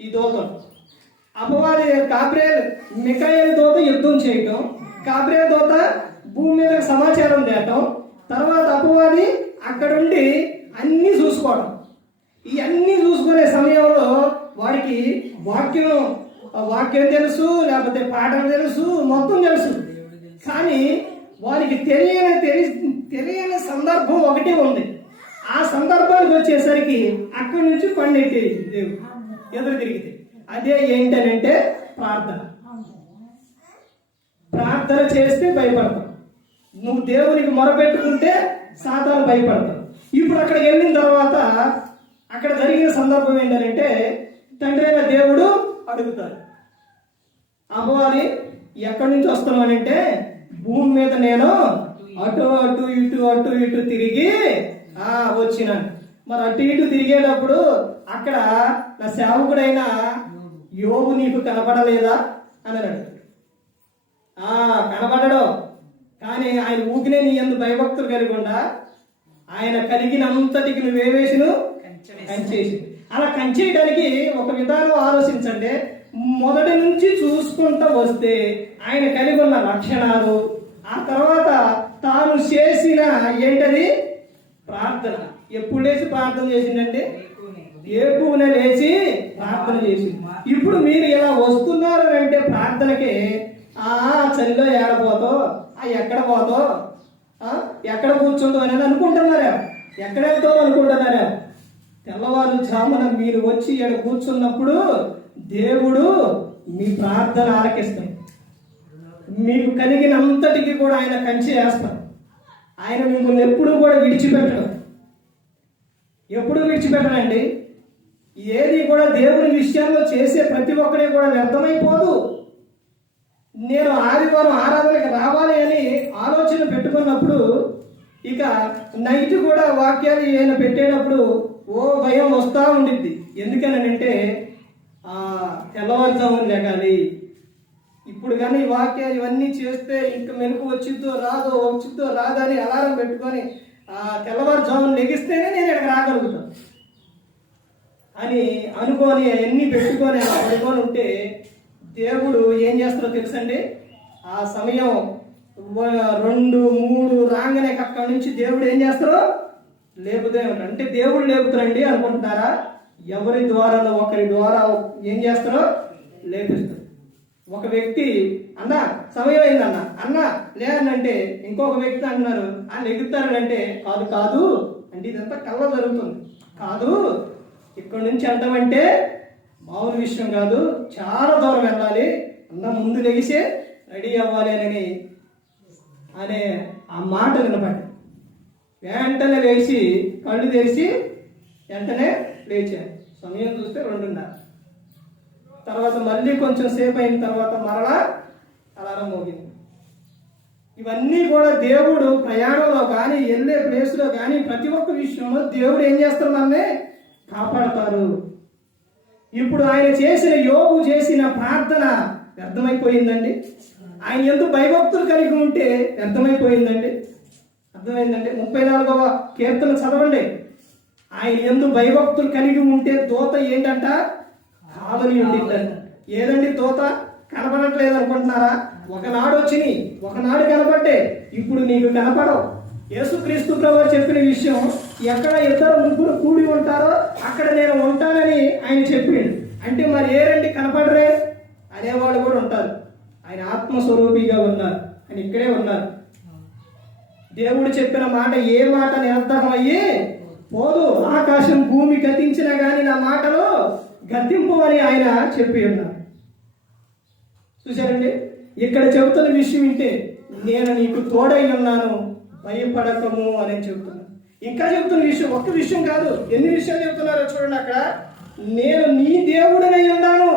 ఈ దోతలు అపవాది గాబ్రియేలు మిఖాయేలు దోత యుద్ధం చేయటం, గాబ్రియేలు దోత భూమి మీద సమాచారం తేటం, తర్వాత అపవాది అక్కడుండి అన్నీ చూసుకోవడం. ఈ అన్నీ చూసుకునే సమయంలో వాడికి వాక్యం వాక్యం తెలుసు, లేకపోతే పాటలు తెలుసు, మొత్తం తెలుసు. కానీ వారికి తెలియని సందర్భం ఒకటి ఉంది. ఆ సందర్భానికి వచ్చేసరికి అక్కడి నుంచి పండెట్టి దేవుడు ఎదురు తిరిగితే అదే ఏంటనంటే ప్రార్థన. ప్రార్థన చేస్తే భయపడతాం. నువ్వు దేవునికి మొరపెట్టుకుంటే సాతాను భయపడతావు. ఇప్పుడు అక్కడికి వెళ్ళిన తర్వాత అక్కడ జరిగిన సందర్భం ఏంటంటే తండ్రి అయిన దేవుడు అడుగుతాడు, అపవాది ఎక్కడి నుంచి వస్తున్నానంటే భూమి మీద నేను అటు ఇటు తిరిగి వచ్చినాను. మరి అటు ఇటు తిరిగేటప్పుడు అక్కడ నా సేవకుడైన యోబు నీకు కనపడలేదా అని అడుగుతాడు. కనపడడు. కానీ ఆయన ఊకినే నీ యందు భయభక్తులు కలిగకుండా ఆయన కలిగినంతటికి నువ్వేవేసిను కంచేసి. అలా కంచేయడానికి ఒక విధానం ఆలోచించండి. మొదటి నుంచి చూసుకుంటూ వస్తే ఆయన కలిగి ఉన్న లక్షణాలు, ఆ తర్వాత తాను చేసిన ఏంటది ప్రార్థన. ఎప్పుడు లేచి ప్రార్థన చేసిందంటే ఏపునే లేచి ప్రార్థన చేసింది. ఇప్పుడు మీరు ఇలా వస్తున్నారు అంటే ప్రార్థనకి చలిలో ఏడపోతావు, ఎక్కడ పోతావు, ఎక్కడ కూర్చుందో అని అనుకుంటున్నారా? ఎక్కడ వెళ్తావు అనుకుంటున్నారా? తెల్లవారుజామున మీరు వచ్చి ఇక్కడ కూర్చున్నప్పుడు దేవుడు మీ ప్రార్థన ఆలకిస్తాడు. మీకు కలిగినంతటికి కూడా ఆయన కంచె వేస్తాడు. ఆయన మిమ్మల్ని ఎప్పుడు కూడా విడిచిపెట్టడు. ఎప్పుడు విడిచిపెట్టడండి. ఏది కూడా దేవుని విషయాల్లో చేసే ప్రతి ఒక్కడే కూడా వ్యర్థమైపోదు. నేను ఆదివారం ఆరాధనకి రావాలి అని ఆలోచన పెట్టుకున్నప్పుడు ఇక నైట్ కూడా వాక్యాలు ఏమైనా పెట్టేటప్పుడు భయం వస్తూ ఉండిద్ది. ఎందుకనంటే తెల్లవారుజామున లేగాలి. ఇప్పుడు కానీ ఈ వాక్యాలు ఇవన్నీ చేస్తే ఇంకా మెలకు వచ్చిద్దో రాదా అని అలారం పెట్టుకొని తెల్లవారుజామున లెగిస్తేనే నేను ఇక్కడికి రాగలుగుతాను అని అనుకొని అవన్నీ పెట్టుకొని అలా పడుకొని ఉంటే దేవుడు ఏం చేస్తారో తెలుసండి. ఆ సమయం 2, 3 రాగానే అక్కడి నుంచి దేవుడు ఏం చేస్తారో లేపుదే. అంటే దేవుడు లేపుతారండి అనుకుంటున్నారా? ఎవరి ద్వారా ఒకరి ద్వారా ఏం చేస్తారో లేపిస్తారు. ఒక వ్యక్తి అన్న సమయం అయిందన్న అన్న లేదనంటే ఇంకొక వ్యక్తి అంటున్నారు లెగుతారంటే కాదు అంటే ఇదంతా కళ్ళ జరుగుతుంది. కాదు, ఇక్కడ నుంచి అంటామంటే మామూలు విషయం కాదు, చాలా దూరం వెళ్ళాలి, అన్న ముందు లెగిసే రెడీ అవ్వాలి అనే ఆ మాట వినపడి వెంటనే లేచి కళ్ళు తెరిచి వెంటనే లేచాను. సమయం చూస్తే 2:30. తర్వాత మళ్ళీ కొంచెం సేపు అయిన తర్వాత మరలా అలారం మోగింది. ఇవన్నీ కూడా దేవుడు ప్రయాణంలో కానీ వెళ్ళే ప్లేస్లో కానీ ప్రతి ఒక్క విషయంలో దేవుడు ఏం చేస్తారు, నన్నే కాపాడతారు. ఇప్పుడు ఆయన చేసిన యోబు చేసిన ప్రార్థన వ్యర్థమైపోయిందండి. ఆయన ఎందుకు భయభక్తులు కలిగి ఉంటే వ్యర్థమైపోయిందండి. అర్థమైందండి. 34వ కీర్తన చదవండి. ఆయన ఎందుకు భయభక్తులు కలిగి ఉంటే దూత ఏంటంట కావలి ఉండిద్దంట. ఏదండి దూత? కనపడట్లేదు అనుకుంటున్నారా? ఒకనాడు వచ్చినాయి, ఒకనాడు కనపడ్డే, ఇప్పుడు నీకు కనపడవు. యేసుక్రీస్తు ప్రభువు చెప్పిన విషయం, ఎక్కడ 2-3 కూడి ఉంటారో అక్కడ నేను ఉంటానని ఆయన చెప్పిండు. అంటే మరి ఏరండి కనపడరే అనేవాళ్ళు కూడా ఉంటారు. ఆయన ఆత్మస్వరూపిగా ఉన్నారు, ఆయన ఇక్కడే ఉన్నారు. దేవుడు చెప్పిన మాట ఏ మాట నిరర్థకమయ్యి పోదు. ఆకాశం భూమి గతించినా గాని నా మాటలు గతింపు అని ఆయన చెప్పి ఉన్నారు. చూశారండి, ఇక్కడ చెబుతున్న విషయం వింటే నేను నీకు తోడై ఉన్నాను, భయపడకము అని చెబుతున్నాను. ఇంకా చెబుతున్న విషయం ఒక్క విషయం కాదు, ఎన్ని విషయాలు చెబుతున్నారో చూడండి. అక్కడ నేను నీ దేవుడినై ఉన్నాను,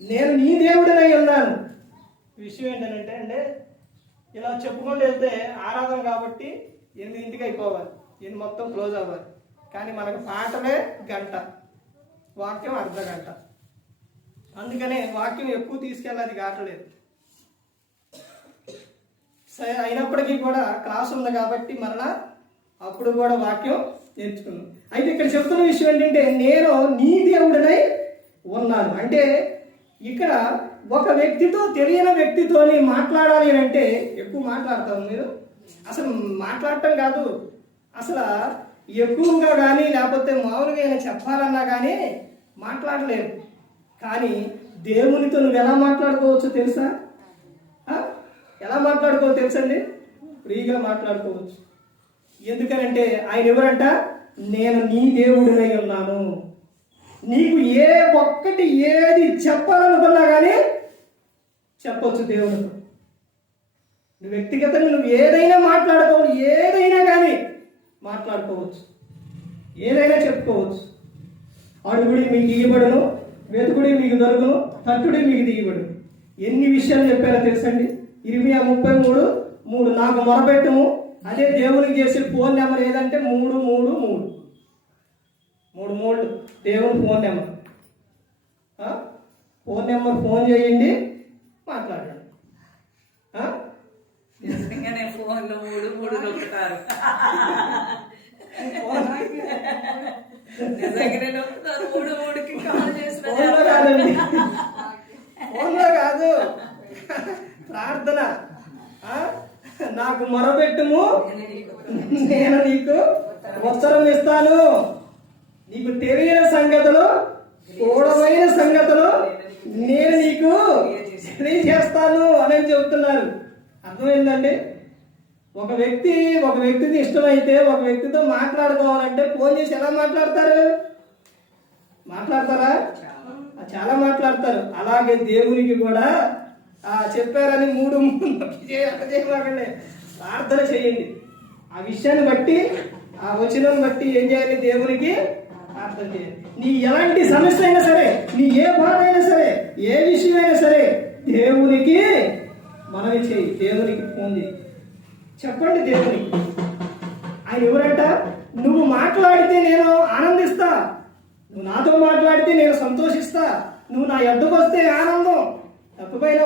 నేను నీ దేవుడినై ఉన్నాను. విషయం ఏంటంటే అంటే ఇలా చెప్పుకుంటూ వెళ్తే ఆరాధన కాబట్టి 8ంటికి అయిపోవాలి, 8 మొత్తం క్లోజ్ అవ్వాలి. కానీ మనకు పాటలే గంట, వాక్యం అర్ధగంట. అందుకనే వాక్యం ఎక్కువ తీసుకెళ్ళాలి కావట్లేదు. సరే, అయినప్పటికీ కూడా క్లాస్ ఉంది కాబట్టి మరలా అప్పుడు కూడా వాక్యం నేర్చుకున్నాం. అయితే ఇక్కడ చెప్తున్న విషయం ఏంటంటే నేను నీ దేవుడినై ఉన్నాను. అంటే ఇక్కడ ఒక వ్యక్తితో తెలియని వ్యక్తితోని మాట్లాడాలి అంటే ఎక్కువ మాట్లాడతారు మీరు. అసలు మాట్లాడటం కాదు, అసలు ఎక్కువగా కానీ లేకపోతే మామూలుగా ఏమైనా చెప్పాలన్నా కానీ మాట్లాడలేరు. కానీ దేవునితో నువ్వు ఎలా మాట్లాడుకోవచ్చో తెలుసా? ఎలా మాట్లాడుకోవచ్చు తెలుసండి? ఫ్రీగా మాట్లాడుకోవచ్చు. ఎందుకనంటే ఆయన ఎవరంట? నేను నీ దేవుడినై ఉన్నాను. నీకు ఏ ఒక్కటి ఏది చెప్పాలనుకున్నా కానీ చెప్పొచ్చు దేవునితో. నువ్వు వ్యక్తిగతంగా నువ్వు ఏదైనా మాట్లాడుకోవచ్చు, ఏదైనా కానీ మాట్లాడుకోవచ్చు, ఏదైనా చెప్పుకోవచ్చు. అడుగుడి మీకు ఇయ్యబడును, వెతుకుడి మీకు దొరుకును, తట్టుడి మీకు తీయబడును. ఎన్ని విషయాలు చెప్పారో తెలుసండి? ఇర్మియా 33:3 నాకు మొరపెట్టుము. అదే దేవునికి చేసే ఫోన్ నెంబర్ ఏదంటే 333 దేవుని phone number. Phone number phone చేయండి, మాట్లాడండి. నిజంగానే ఫోన్లో 3 నొక్కుతారు. నిజంగానే నొక్కుతారు. 3కి కాల్ చేసిన ఫోన్లో కాదు, ప్రార్థన. నాకు మొరపెట్టుము, నేను నీకు ఉత్తరం ఇస్తాను. నీకు తెలియని సంగతులు, గూఢమైన సంగతులు నేను నీకు తెలియజేస్తాను అని చెప్తున్నారు. అర్థమైందండి? ఒక వ్యక్తికి ఇష్టమైతే ఒక వ్యక్తితో మాట్లాడుకోవాలంటే ఫోన్ చేసి ఎలా మాట్లాడతారు? మాట్లాడతారా? చాలా మాట్లాడతారు. అలాగే దేవునికి కూడా చెప్పారని 3 చేయమాకండి, ప్రార్థన చేయండి. ఆ విషయాన్ని బట్టి, ఆ వచనం బట్టి ఏం చేయాలి? దేవునికి ప్రార్థన చేయాలి. నీ ఎలాంటి సమస్య అయినా సరే, నీ ఏ బాధ అయినా సరే, ఏ విషయమైనా సరే దేవునికి మనవి చేయి, దేవునికి ఫోన్ చేయి, చెప్పండి దేవునికి. ఆయన ఎవరంట? నువ్వు మాట్లాడితే నేను ఆనందిస్తా, నువ్వు నాతో మాట్లాడితే నేను సంతోషిస్తా, నువ్వు నా యొద్దకు వస్తే ఆనందం. తప్పిపోయిన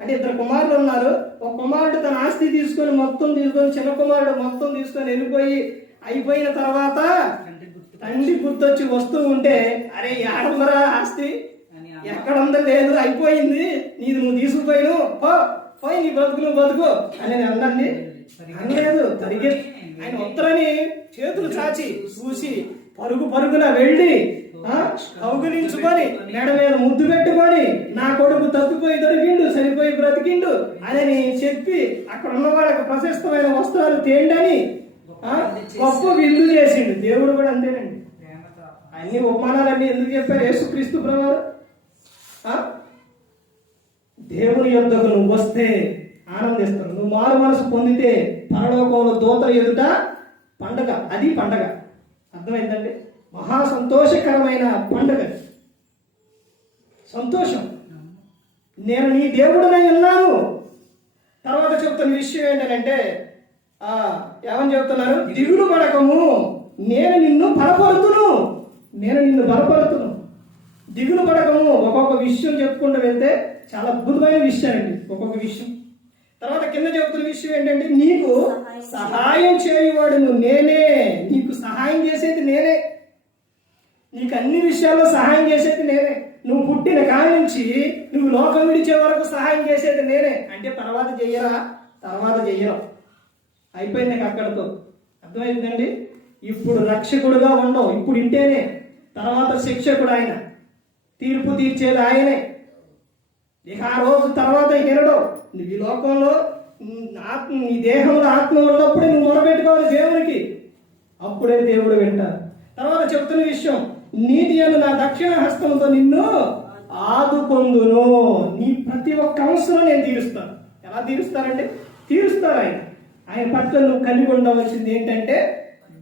అంటే 2 కుమారులు ఉన్నారు. ఒక కుమారుడు తన ఆస్తి మొత్తం తీసుకొని చిన్న కుమారుడు మొత్తం తీసుకొని వెళ్ళిపోయి అయిపోయిన తర్వాత తండ్రి గుర్తొచ్చి వస్తూ ఉంటే, అరే ఏడమరా ఆస్తి, ఎక్కడ ఉందో లేదు, అయిపోయింది, నీది నువ్వు తీసుకుపోయిను, పోయి నీ బతుకు బతుకు అని అందండి. అనలేదు. ఆయన ఉత్తరని చేతులు చాచి చూసి పరుగున వెళ్ళి కౌగిలించుకొని మెడ మీద ముద్దు పెట్టుకొని, నా కొడుకు తప్పిపోయి దొరికిండు, సరిపోయి బ్రతికిండు అని చెప్పి అక్కడ ఉన్న వాళ్ళకి ప్రశస్తమైన వస్త్రాలు తేండని గొప్ప విందు చేసిండు. దేవుడు కూడా అంతేనండి. అన్ని ఉపమానాలన్నీ ఎందుకు చెప్పారు యేసుక్రీస్తు ప్రభువారు? దేవుని యొద్దకు నువ్వు వస్తే ఆనందిస్తావు. నువ్వు మారు మనసు పొందితే పరలోకంలో దూతల ఎదుట పండగ. అది పండగ. అర్థమైందండి? మహా సంతోషకరమైన పండుగ, సంతోషం. నేను నీ దేవుడినై ఉన్నాను. తర్వాత చెప్తున్న విషయం ఏంటంటే, ఏమని చెప్తున్నారు? దిగులు పడకము, నేను నిన్ను బలపరుతును. దిగులు పడకము. ఒక్కొక్క విషయం చెప్పుకుంటూ వెళ్తే చాలా అద్భుతమైన విషయం అండి, ఒక్కొక్క విషయం. తర్వాత కింద చెబుతున్న విషయం ఏంటంటే, నీకు సహాయం చేయవాడు నేనే. నీకు సహాయం చేసేది నేనే. నీకు అన్ని విషయాల్లో సహాయం చేసేది నేనే. నువ్వు పుట్టిన కాడి నుంచి నువ్వు లోకం విడిచే వరకు సహాయం చేసేది నేనే. అంటే తర్వాత చెయ్యరా, అయిపోయింది అక్కడితో. అర్థమైందండి? ఇప్పుడు రక్షకుడుగా ఉండవు, ఇప్పుడు ఇంటేనే. తర్వాత శిక్షకుడు ఆయన, తీర్పు తీర్చేది ఆయనే. ఇక ఆ రోజు తర్వాత ఎరడో. నువ్వు ఈ లోకంలో నీ దేహంలో ఆత్మ ఉన్నప్పుడే నువ్వు మొరపెట్టుకోవాలి దేవునికి, అప్పుడే దేవుడు వింటారు. తర్వాత చెప్తున్న విషయం, నీతి అను నా దక్షిణ హస్తంతో నిన్ను ఆదుకొందును. నీ ప్రతి ఒక్క అవసరం నేను తీరుస్తాను. ఎలా తీరుస్తారంటే, తీరుస్తారు ఆయన పట్ల నువ్వు కలిగి ఉండవలసింది ఏంటంటే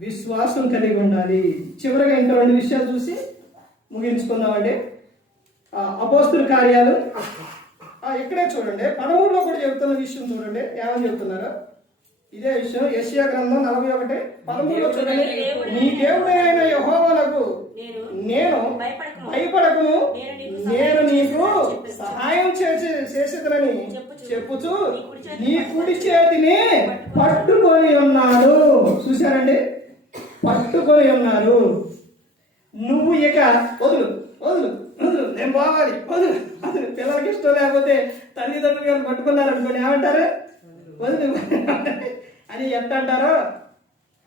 విశ్వాసం కలిగి ఉండాలి. చివరిగా ఇంకా 2 విషయాలు చూసి ముగించుకుందామండి. అపోస్తుల కార్యాలు ఇక్కడే చూడండి, 13లో కూడా చెబుతున్న విషయం చూడండి. ఏమని చెబుతున్నారు? ఇదే విషయం యెషయా గ్రంథం 41:13లో చూడండి. నీ దేవుడైన యెహోవాకు నేను భయపడకము, నేను నీకు సహాయం చేసేదనని చెప్పుచు నీ కుడి చేతిని పట్టుకొని ఉన్నాడు. చూశారండి? పట్టుకొని ఉన్నారు. నువ్వు ఇక వదులు, నేను పోవాలి, వదులు. పిల్లలకి ఇష్టం లేకపోతే తల్లిదండ్రులు గారు పట్టుకున్నారు అనుకోండి, ఏమంటారు? వదులు అని ఎట్ట అంటారో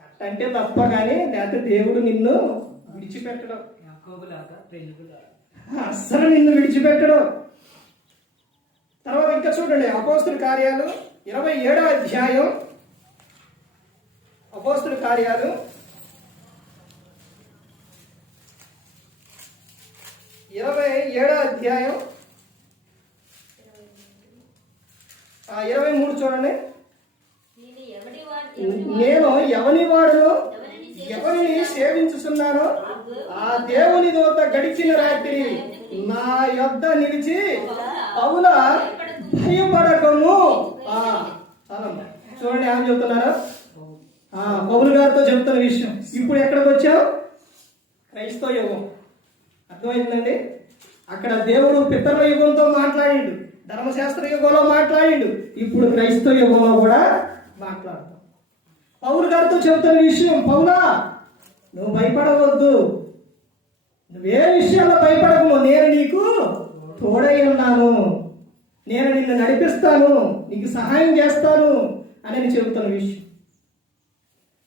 అట్టంటే తప్ప కానీ, లేకపోతే దేవుడు నిన్ను విడిచిపెట్టడం. అస్సలు నిన్ను విడిచిపెట్టడు. తర్వాత ఇంకా చూడండి, అపోస్తుల కార్యాలు 27వ అధ్యాయం. అపోస్తుల కార్యాలు 27వ అధ్యాయం 23 చూడండి. నేను ఎవని వాడును ఎవరిని సేవించుచున్నానో ఆ దేవుని దూత గడిచిన రాత్రి నా యొద్ద నిలిచి పౌలా భయపడకము. చాలా చూడండి ఏమని చెప్తున్నారు. పౌలు గారితో చెప్తున్న విషయం. ఇప్పుడు ఎక్కడికి వచ్చావు? క్రైస్తవ యుగం. అర్థమైందండి. అక్కడ దేవుడు పితరుల యుగంతో మాట్లాడిండు, ధర్మశాస్త్ర యుగంలో మాట్లాడిండు, ఇప్పుడు క్రైస్తవ యుగంలో కూడా మాట్లాడతాం. పౌలు గారితో చెబుతున్న విషయం, పౌలా నువ్వు భయపడవద్దు, నువ్వే విషయాల్లో భయపడకు, నేను నీకు తోడై ఉన్నాను, నేను నిన్ను నడిపిస్తాను, నీకు సహాయం చేస్తాను అని చెబుతున్న విషయం.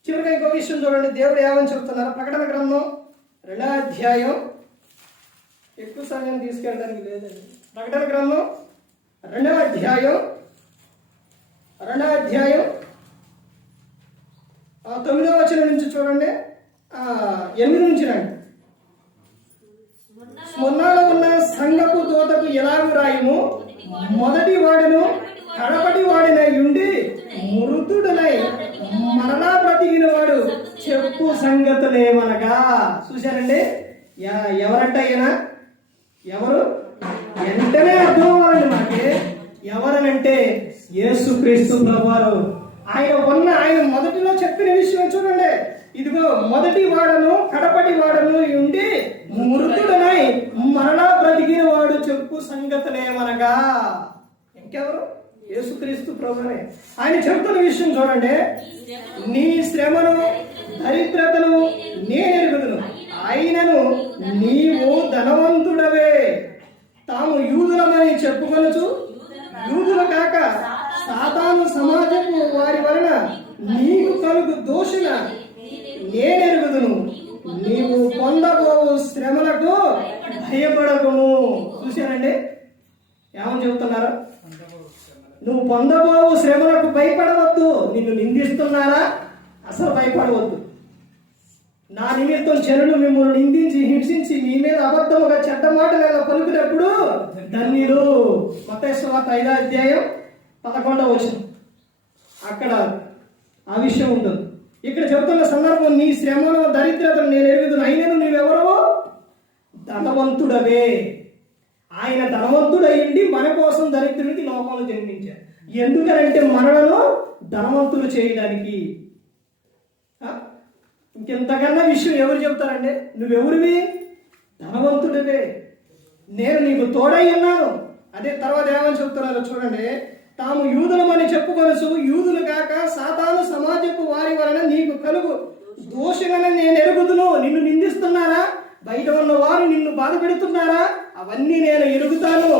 చివరిగా ఇంకో విషయం చూడండి, దేవుడు ఏమని చెబుతున్నారు. ప్రకటన గ్రంథం 2వ అధ్యాయం. ఎక్కువ సమయం తీసుకెళ్ళడానికి లేదండి. ప్రకటన గ్రంథం 2వ అధ్యాయం 9వ వచనం నుంచి చూడండి, 8 నుంచి రండి. స్మరణలో ఉన్న సంఘపు దూతకు ఎలాగూ రాయము, మొదటి వాడును కడపటి వాడినై ఉండి మృతుడనై మరలా బ్రతికిన వాడు చెప్పు సంగతులేమనగా. చూశారండి, ఎవరంట ఈయన? ఎవరు? వెంటనే అర్థం అవ్వాలండి మనకి. ఎవరనంటే యేసుక్రీస్తు ప్రభువారు. ఆయన మొదటిలో చెప్పిన విషయం చూడండి. ఇదిగో మొదటి వాడను కడపటి వాడను ఉండి మృతుడనై మరలా బ్రతికిన వాడు చెప్పు సంగతులేమనగా. ఇంకెవరు? యేసుక్రీస్తు ప్రభువే. ఆయన చెబుతున్న విషయం చూడండి. నీ శ్రమను దరిద్రతను నేనెరుగుదును, అయినను నీవు ధనవంతుడవే. తాము యూదులమని చెప్పుకొనొచ్చు యూదులు కాక సాతాను సమాజము వారి వలన నీకు కలుగు దోషుల నేనెరుగుదును, నీవు పొందబోవు శ్రమలకు భయపడకుము. చూశానండి ఏమని చెబుతున్నారు? నువ్వు పొందబోవు శ్రమలకు భయపడవద్దు. నిన్ను నిందిస్తున్నారా? అసలు భయపడవద్దు. నా నిమిత్తం జనులు మిమ్మల్ని నిందించి హింసించి మీ మీద అబద్ధముగా చెడ్డ మాటలు పలుకున్నప్పుడు ధన్యులు. మత్తయి సువార్త 5వ అధ్యాయం 11వ వచనం. అక్కడ ఆ విషయం ఉంటుంది. ఇక్కడ చెబుతున్న సందర్భం, నీ శ్రమను దరిద్రతను నేను ఎరుగుదును, అయినను నువ్వెవరో ధనవంతుడవే. ఆయన ధనవంతుడయ్యింది మన కోసం దరిద్రుడికి లోకంలో జన్మించారు. ఎందుకనంటే మనలను ధనవంతులు చేయడానికి. ఇంకెంతకన్నా విషయం ఎవరు చెప్తారంటే, నువ్వెవరివి? ధనవంతుడివే, నేను నీకు తోడై ఉన్నాను. అదే తర్వాత ఏమని చెప్తున్నారో చూడండి. తాము యూదులమని చెప్పుకొనొచ్చు యూదులు కాక సాతాను సమాజపు వారి వలన నీకు కలుగు దోషులను నేను ఎరుగుదును. నిన్ను నిందిస్తున్నారా? బయట ఉన్న వారు నిన్ను బాధ పెడుతున్నారా? అవన్నీ నేను ఎరుగుతాను.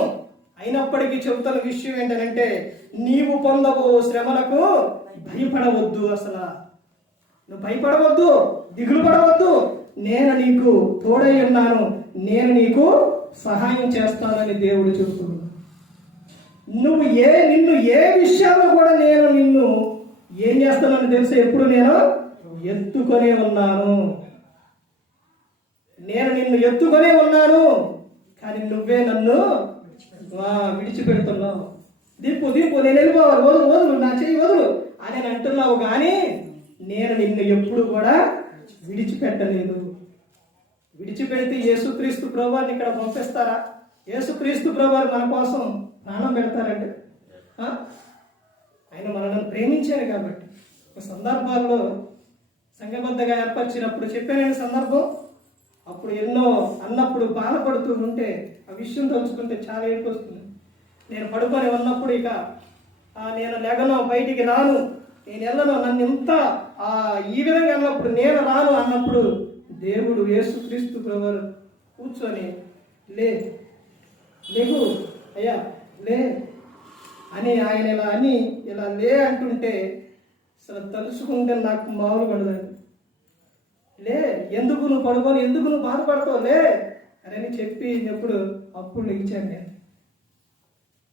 అయినప్పటికీ చెబుతున్న విషయం ఏంటంటే, నీవు పొందబో శ్రమలకు భయపడవద్దు. అసలు నువ్వు భయపడవద్దు, దిగులు పడవద్దు. నేను నీకు తోడై ఉన్నాను, నేను నీకు సహాయం చేస్తానని దేవుడు చెబుతున్నాడు. నిన్ను ఏ విషయాల్లో కూడా నేను నిన్ను ఏం చేస్తానని తెలుసు? ఎప్పుడు నేను ఎత్తుకొనే ఉన్నాను. నేను నిన్ను ఎత్తుకొనే ఉన్నాను, కానీ నువ్వే నన్ను విడిచిపెడుతున్నావు. దీపు నేను వెళ్ళిపోవాలి, వదులు నా చెయ్యి వదులు అని అంటున్నావు, కానీ నేను నిన్ను ఎప్పుడు కూడా విడిచిపెట్టలేదు. విడిచిపెడితే యేసుక్రీస్తు ప్రభువారిని ఇక్కడ పంపిస్తారా? యేసుక్రీస్తు ప్రభువారు మన కోసం ప్రాణం పెడతారండి. ఆయన మనల్ని ప్రేమించారు కాబట్టి. ఒక సందర్భాల్లో సంఘబద్ధగా ఏర్పరిచినప్పుడు చెప్పానని సందర్భం, అప్పుడు ఎన్నో అన్నప్పుడు బాధపడుతూ ఉంటే ఆ విషయం తలుచుకుంటే చాలా ఏడుపు వస్తుంది. నేను పడుకొని ఉన్నప్పుడు ఇక నేను లేగను, బయటికి రాను, నేను వెళ్ళను, నన్ను ఇంత ఈ విధంగా అన్నప్పుడు నేను రాను అన్నప్పుడు దేవుడు యేసుక్రీస్తు ప్రభువారు కూర్చొని లేగు అయ్యా లే అని ఆయన ఇలా లే అంటుంటే అసలు తలుచుకుంటే నాకు మామూలు పడదండి. లే, ఎందుకు నువ్వు పడుకొని, ఎందుకు నువ్వు బాధపడతావు, లే అని చెప్పి ఎప్పుడు అప్పుడు ఇచ్చాను నేను.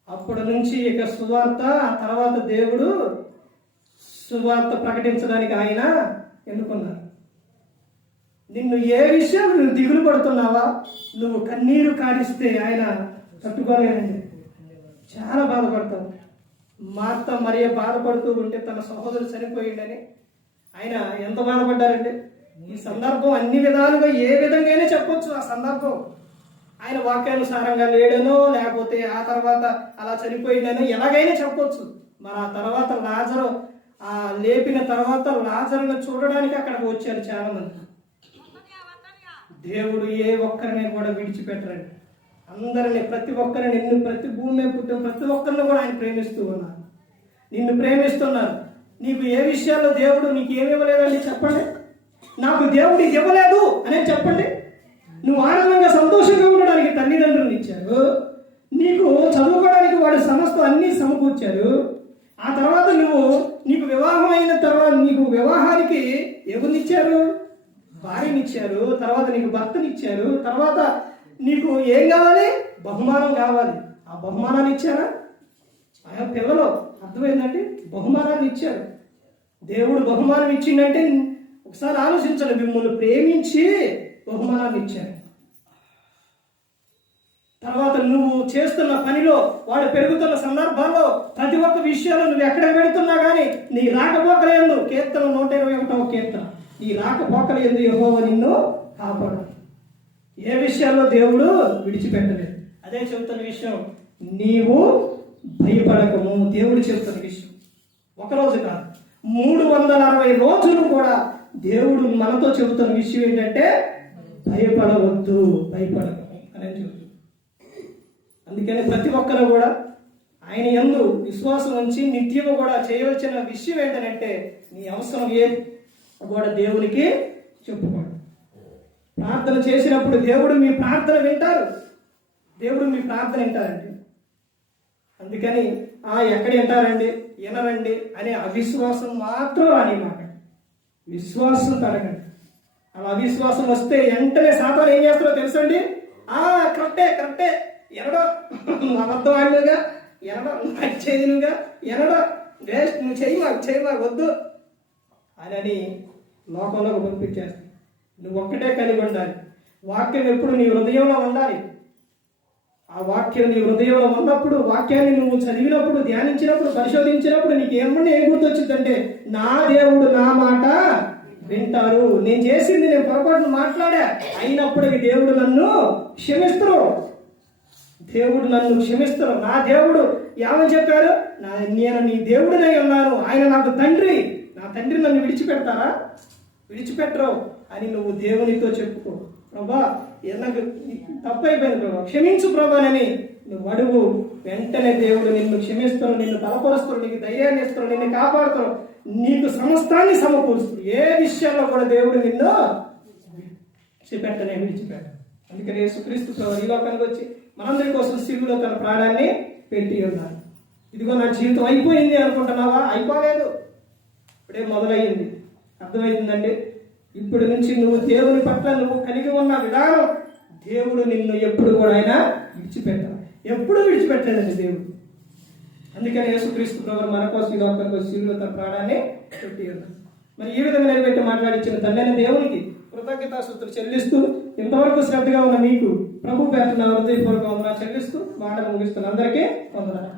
అప్పటి నుంచి ఇక సువార్త, ఆ తర్వాత దేవుడు సువార్త ప్రకటించడానికి ఆయన ఎన్నుకున్నారు. నిన్ను ఏ విషయం నువ్వు దిగులు పడుతున్నావా, నువ్వు కన్నీరు కారిస్తే ఆయన తట్టుకోలేనండి, చాలా బాధపడతావు. మార్త మరియ బాధపడుతూ ఉంటే తన సహోదరుడు చనిపోయిందని ఆయన ఎంత బాధపడ్డారండి. ఈ సందర్భం అన్ని విధాలుగా ఏ విధంగానే చెప్పొచ్చు. ఆ సందర్భం ఆయన వాక్యానుసారంగా లేడనో, లేకపోతే ఆ తర్వాత అలా చనిపోయిందనో ఎలాగైనా చెప్పొచ్చు. మరి ఆ తర్వాత లాజరు లేపిన తర్వాత లాజరును చూడడానికి అక్కడికి వచ్చారు చాలా మంది. దేవుడు ఏ ఒక్కరిని కూడా విడిచిపెట్టరండి. అందరిని, ప్రతి ఒక్కరిని, నిన్ను ప్రతి భూమి మీద పుట్టిన ప్రతి ఒక్కరిని కూడా ఆయన ప్రేమిస్తూ ఉన్నారు. నిన్ను ప్రేమిస్తున్నారు. నీకు ఏ విషయాల్లో దేవుడు నీకు ఏమి ఇవ్వలేదండి చెప్పండి. నాకు దేవుడు ఇది ఇవ్వలేదు అని చెప్పండి. నువ్వు ఆనందంగా సంతోషంగా ఉండడానికి తల్లిదండ్రులు ఇచ్చారు, నీకు చదువుకోవడానికి వాడు సమస్తం అన్ని సమకూర్చారు. ఆ తర్వాత నీకు వివాహం అయిన తర్వాత నీకు వివాహానికి ఎవరినిచ్చారు? భార్యనిచ్చారు. తర్వాత నీకు భర్తనిచ్చారు. తర్వాత నీకు ఏం కావాలి? బహుమానం కావాలి. ఆ బహుమానాన్ని ఇచ్చారా? ఆయా పిల్లలు అర్థమైందండి, బహుమానాన్ని ఇచ్చారు. దేవుడు బహుమానం ఇచ్చిందంటే ఒకసారి ఆలోచించండి. మిమ్మల్ని ప్రేమించి బహుమానాన్ని ఇచ్చారు. తర్వాత నువ్వు చేస్తున్న పనిలో, వాళ్ళు పెరుగుతున్న సందర్భాల్లో, ప్రతి ఒక్క విషయంలో నువ్వు ఎక్కడ పెడుతున్నా కానీ నీ రాకపోకలందు, కీర్తన 121వ కీర్తన, నీ రాకపోకలందు యెహోవా నిన్ను కాపాడు. ఏ విషయాల్లో దేవుడు విడిచిపెట్టలేదు. అదే చెబుతున్న విషయం, నీవు భయపడకము. దేవుడు చెబుతున్న విషయం ఒకరోజు కాదు, 360 రోజులు కూడా దేవుడు మనతో చెబుతున్న విషయం ఏంటంటే భయపడవద్దు, భయపడకము అని చెబుతుంది. అందుకని ప్రతి ఒక్కరు కూడా ఆయన యందు విశ్వాసం ఉంచి నిత్యము కూడా చేయవలసిన విషయం ఏంటంటే నీ అవసరం కూడా దేవునికి చెప్పుకోండి. ప్రార్థన చేసినప్పుడు దేవుడు మీ ప్రార్థన వింటారు. దేవుడు మీ ప్రార్థన వింటారండి. అందుకని ఎక్కడ వింటారండి, వినరండి అనే అవిశ్వాసం మాత్రం రానిమాట. విశ్వాసం తరగండి. అలా అవిశ్వాసం వస్తే వెంటనే సాతాను ఏం చేస్తారో తెలుసండి. కరెక్టే ఎనడో అబద్ధం ఆడినగా, ఎనడో చేయనుగా, ఎనడో వేస్ట్, నువ్వు చెయ్యి మాకు వద్దు అని లోకంలోకి పంపించేస్తాను. నువ్వు ఒక్కటే కలిగి ఉండాలి. వాక్యం ఎప్పుడు నీ హృదయంలో ఉండాలి. ఆ వాక్యం నీ హృదయంలో ఉన్నప్పుడు, వాక్యాన్ని నువ్వు చదివినప్పుడు, ధ్యానించినప్పుడు, పరిశోధించినప్పుడు నీకు ఏమన్నా ఏం గుర్తొచ్చిందంటే నా దేవుడు నా మాట వింటారు. నేను చేసింది, నేను పొరపాటును మాట్లాడా, అయినప్పటికీ దేవుడు నన్ను క్షమిస్తారు. దేవుడు నన్ను క్షమిస్తారు. నా దేవుడు ఏమని చెప్పారు? నేను నీ దేవుడినై ఉన్నాను, ఆయన నాకు తండ్రి, నా తండ్రి నన్ను విడిచిపెడతారా? విడిచిపెట్టరు అని నువ్వు దేవునితో చెప్పుకో. ప్రభా నాకు తప్పైపోయింది ప్రభా, క్షమించు ప్రభానని నువ్వు అడుగు. వెంటనే దేవుడు నిన్ను క్షమిస్తాడు, నిన్ను బలపరుస్తాడు, నీకు ధైర్యాన్ని ఇస్తాడు, నిన్ను కాపాడుతాడు, నీకు సమస్తాన్ని సమకూరుస్తాడు. ఏ విషయాల్లో కూడా దేవుడు నిన్ను విడిచిపెట్ట. అందుకని యేసుక్రీస్తు ప్రభు ఈ లోకానికి వచ్చి మనందరి కోసం సిలువలో తన ప్రాణాన్ని పెట్టి ఉన్నారు. ఇదిగో నా జీవితం అయిపోయింది అనుకుంటున్నావా? అయిపోలేదు, ఇప్పుడే మొదలయ్యింది. అర్థమైందండి. ఇప్పటి నుంచి నువ్వు దేవుని పట్ల నువ్వు కలిగి ఉన్న విధానం, దేవుడు నిన్ను ఎప్పుడు కూడా ఆయన విడిచిపెట్టాలి, ఎప్పుడు విడిచిపెట్టలేదండి దేవుడు. అందుకని యేసుక్రీస్తు ప్రభు మన కోసం ఈ లోకానికి వచ్చి సిలువలో తన ప్రాణాన్ని పెట్టి ఉన్నారు. మరి ఈ విధంగా నిలబెట్టి మాట్లాడించిన తండ్రి దేవునికి కృతజ్ఞతాస్తుతులు చెల్లిస్తూ, ఇంతవరకు శ్రద్ధగా ఉన్న మీకు ప్రభు పేరున హృదయపూర్వక వందనాలు చెల్లిస్తూ మాటలు ముగిస్తున్న అందరికీ వందనాలు.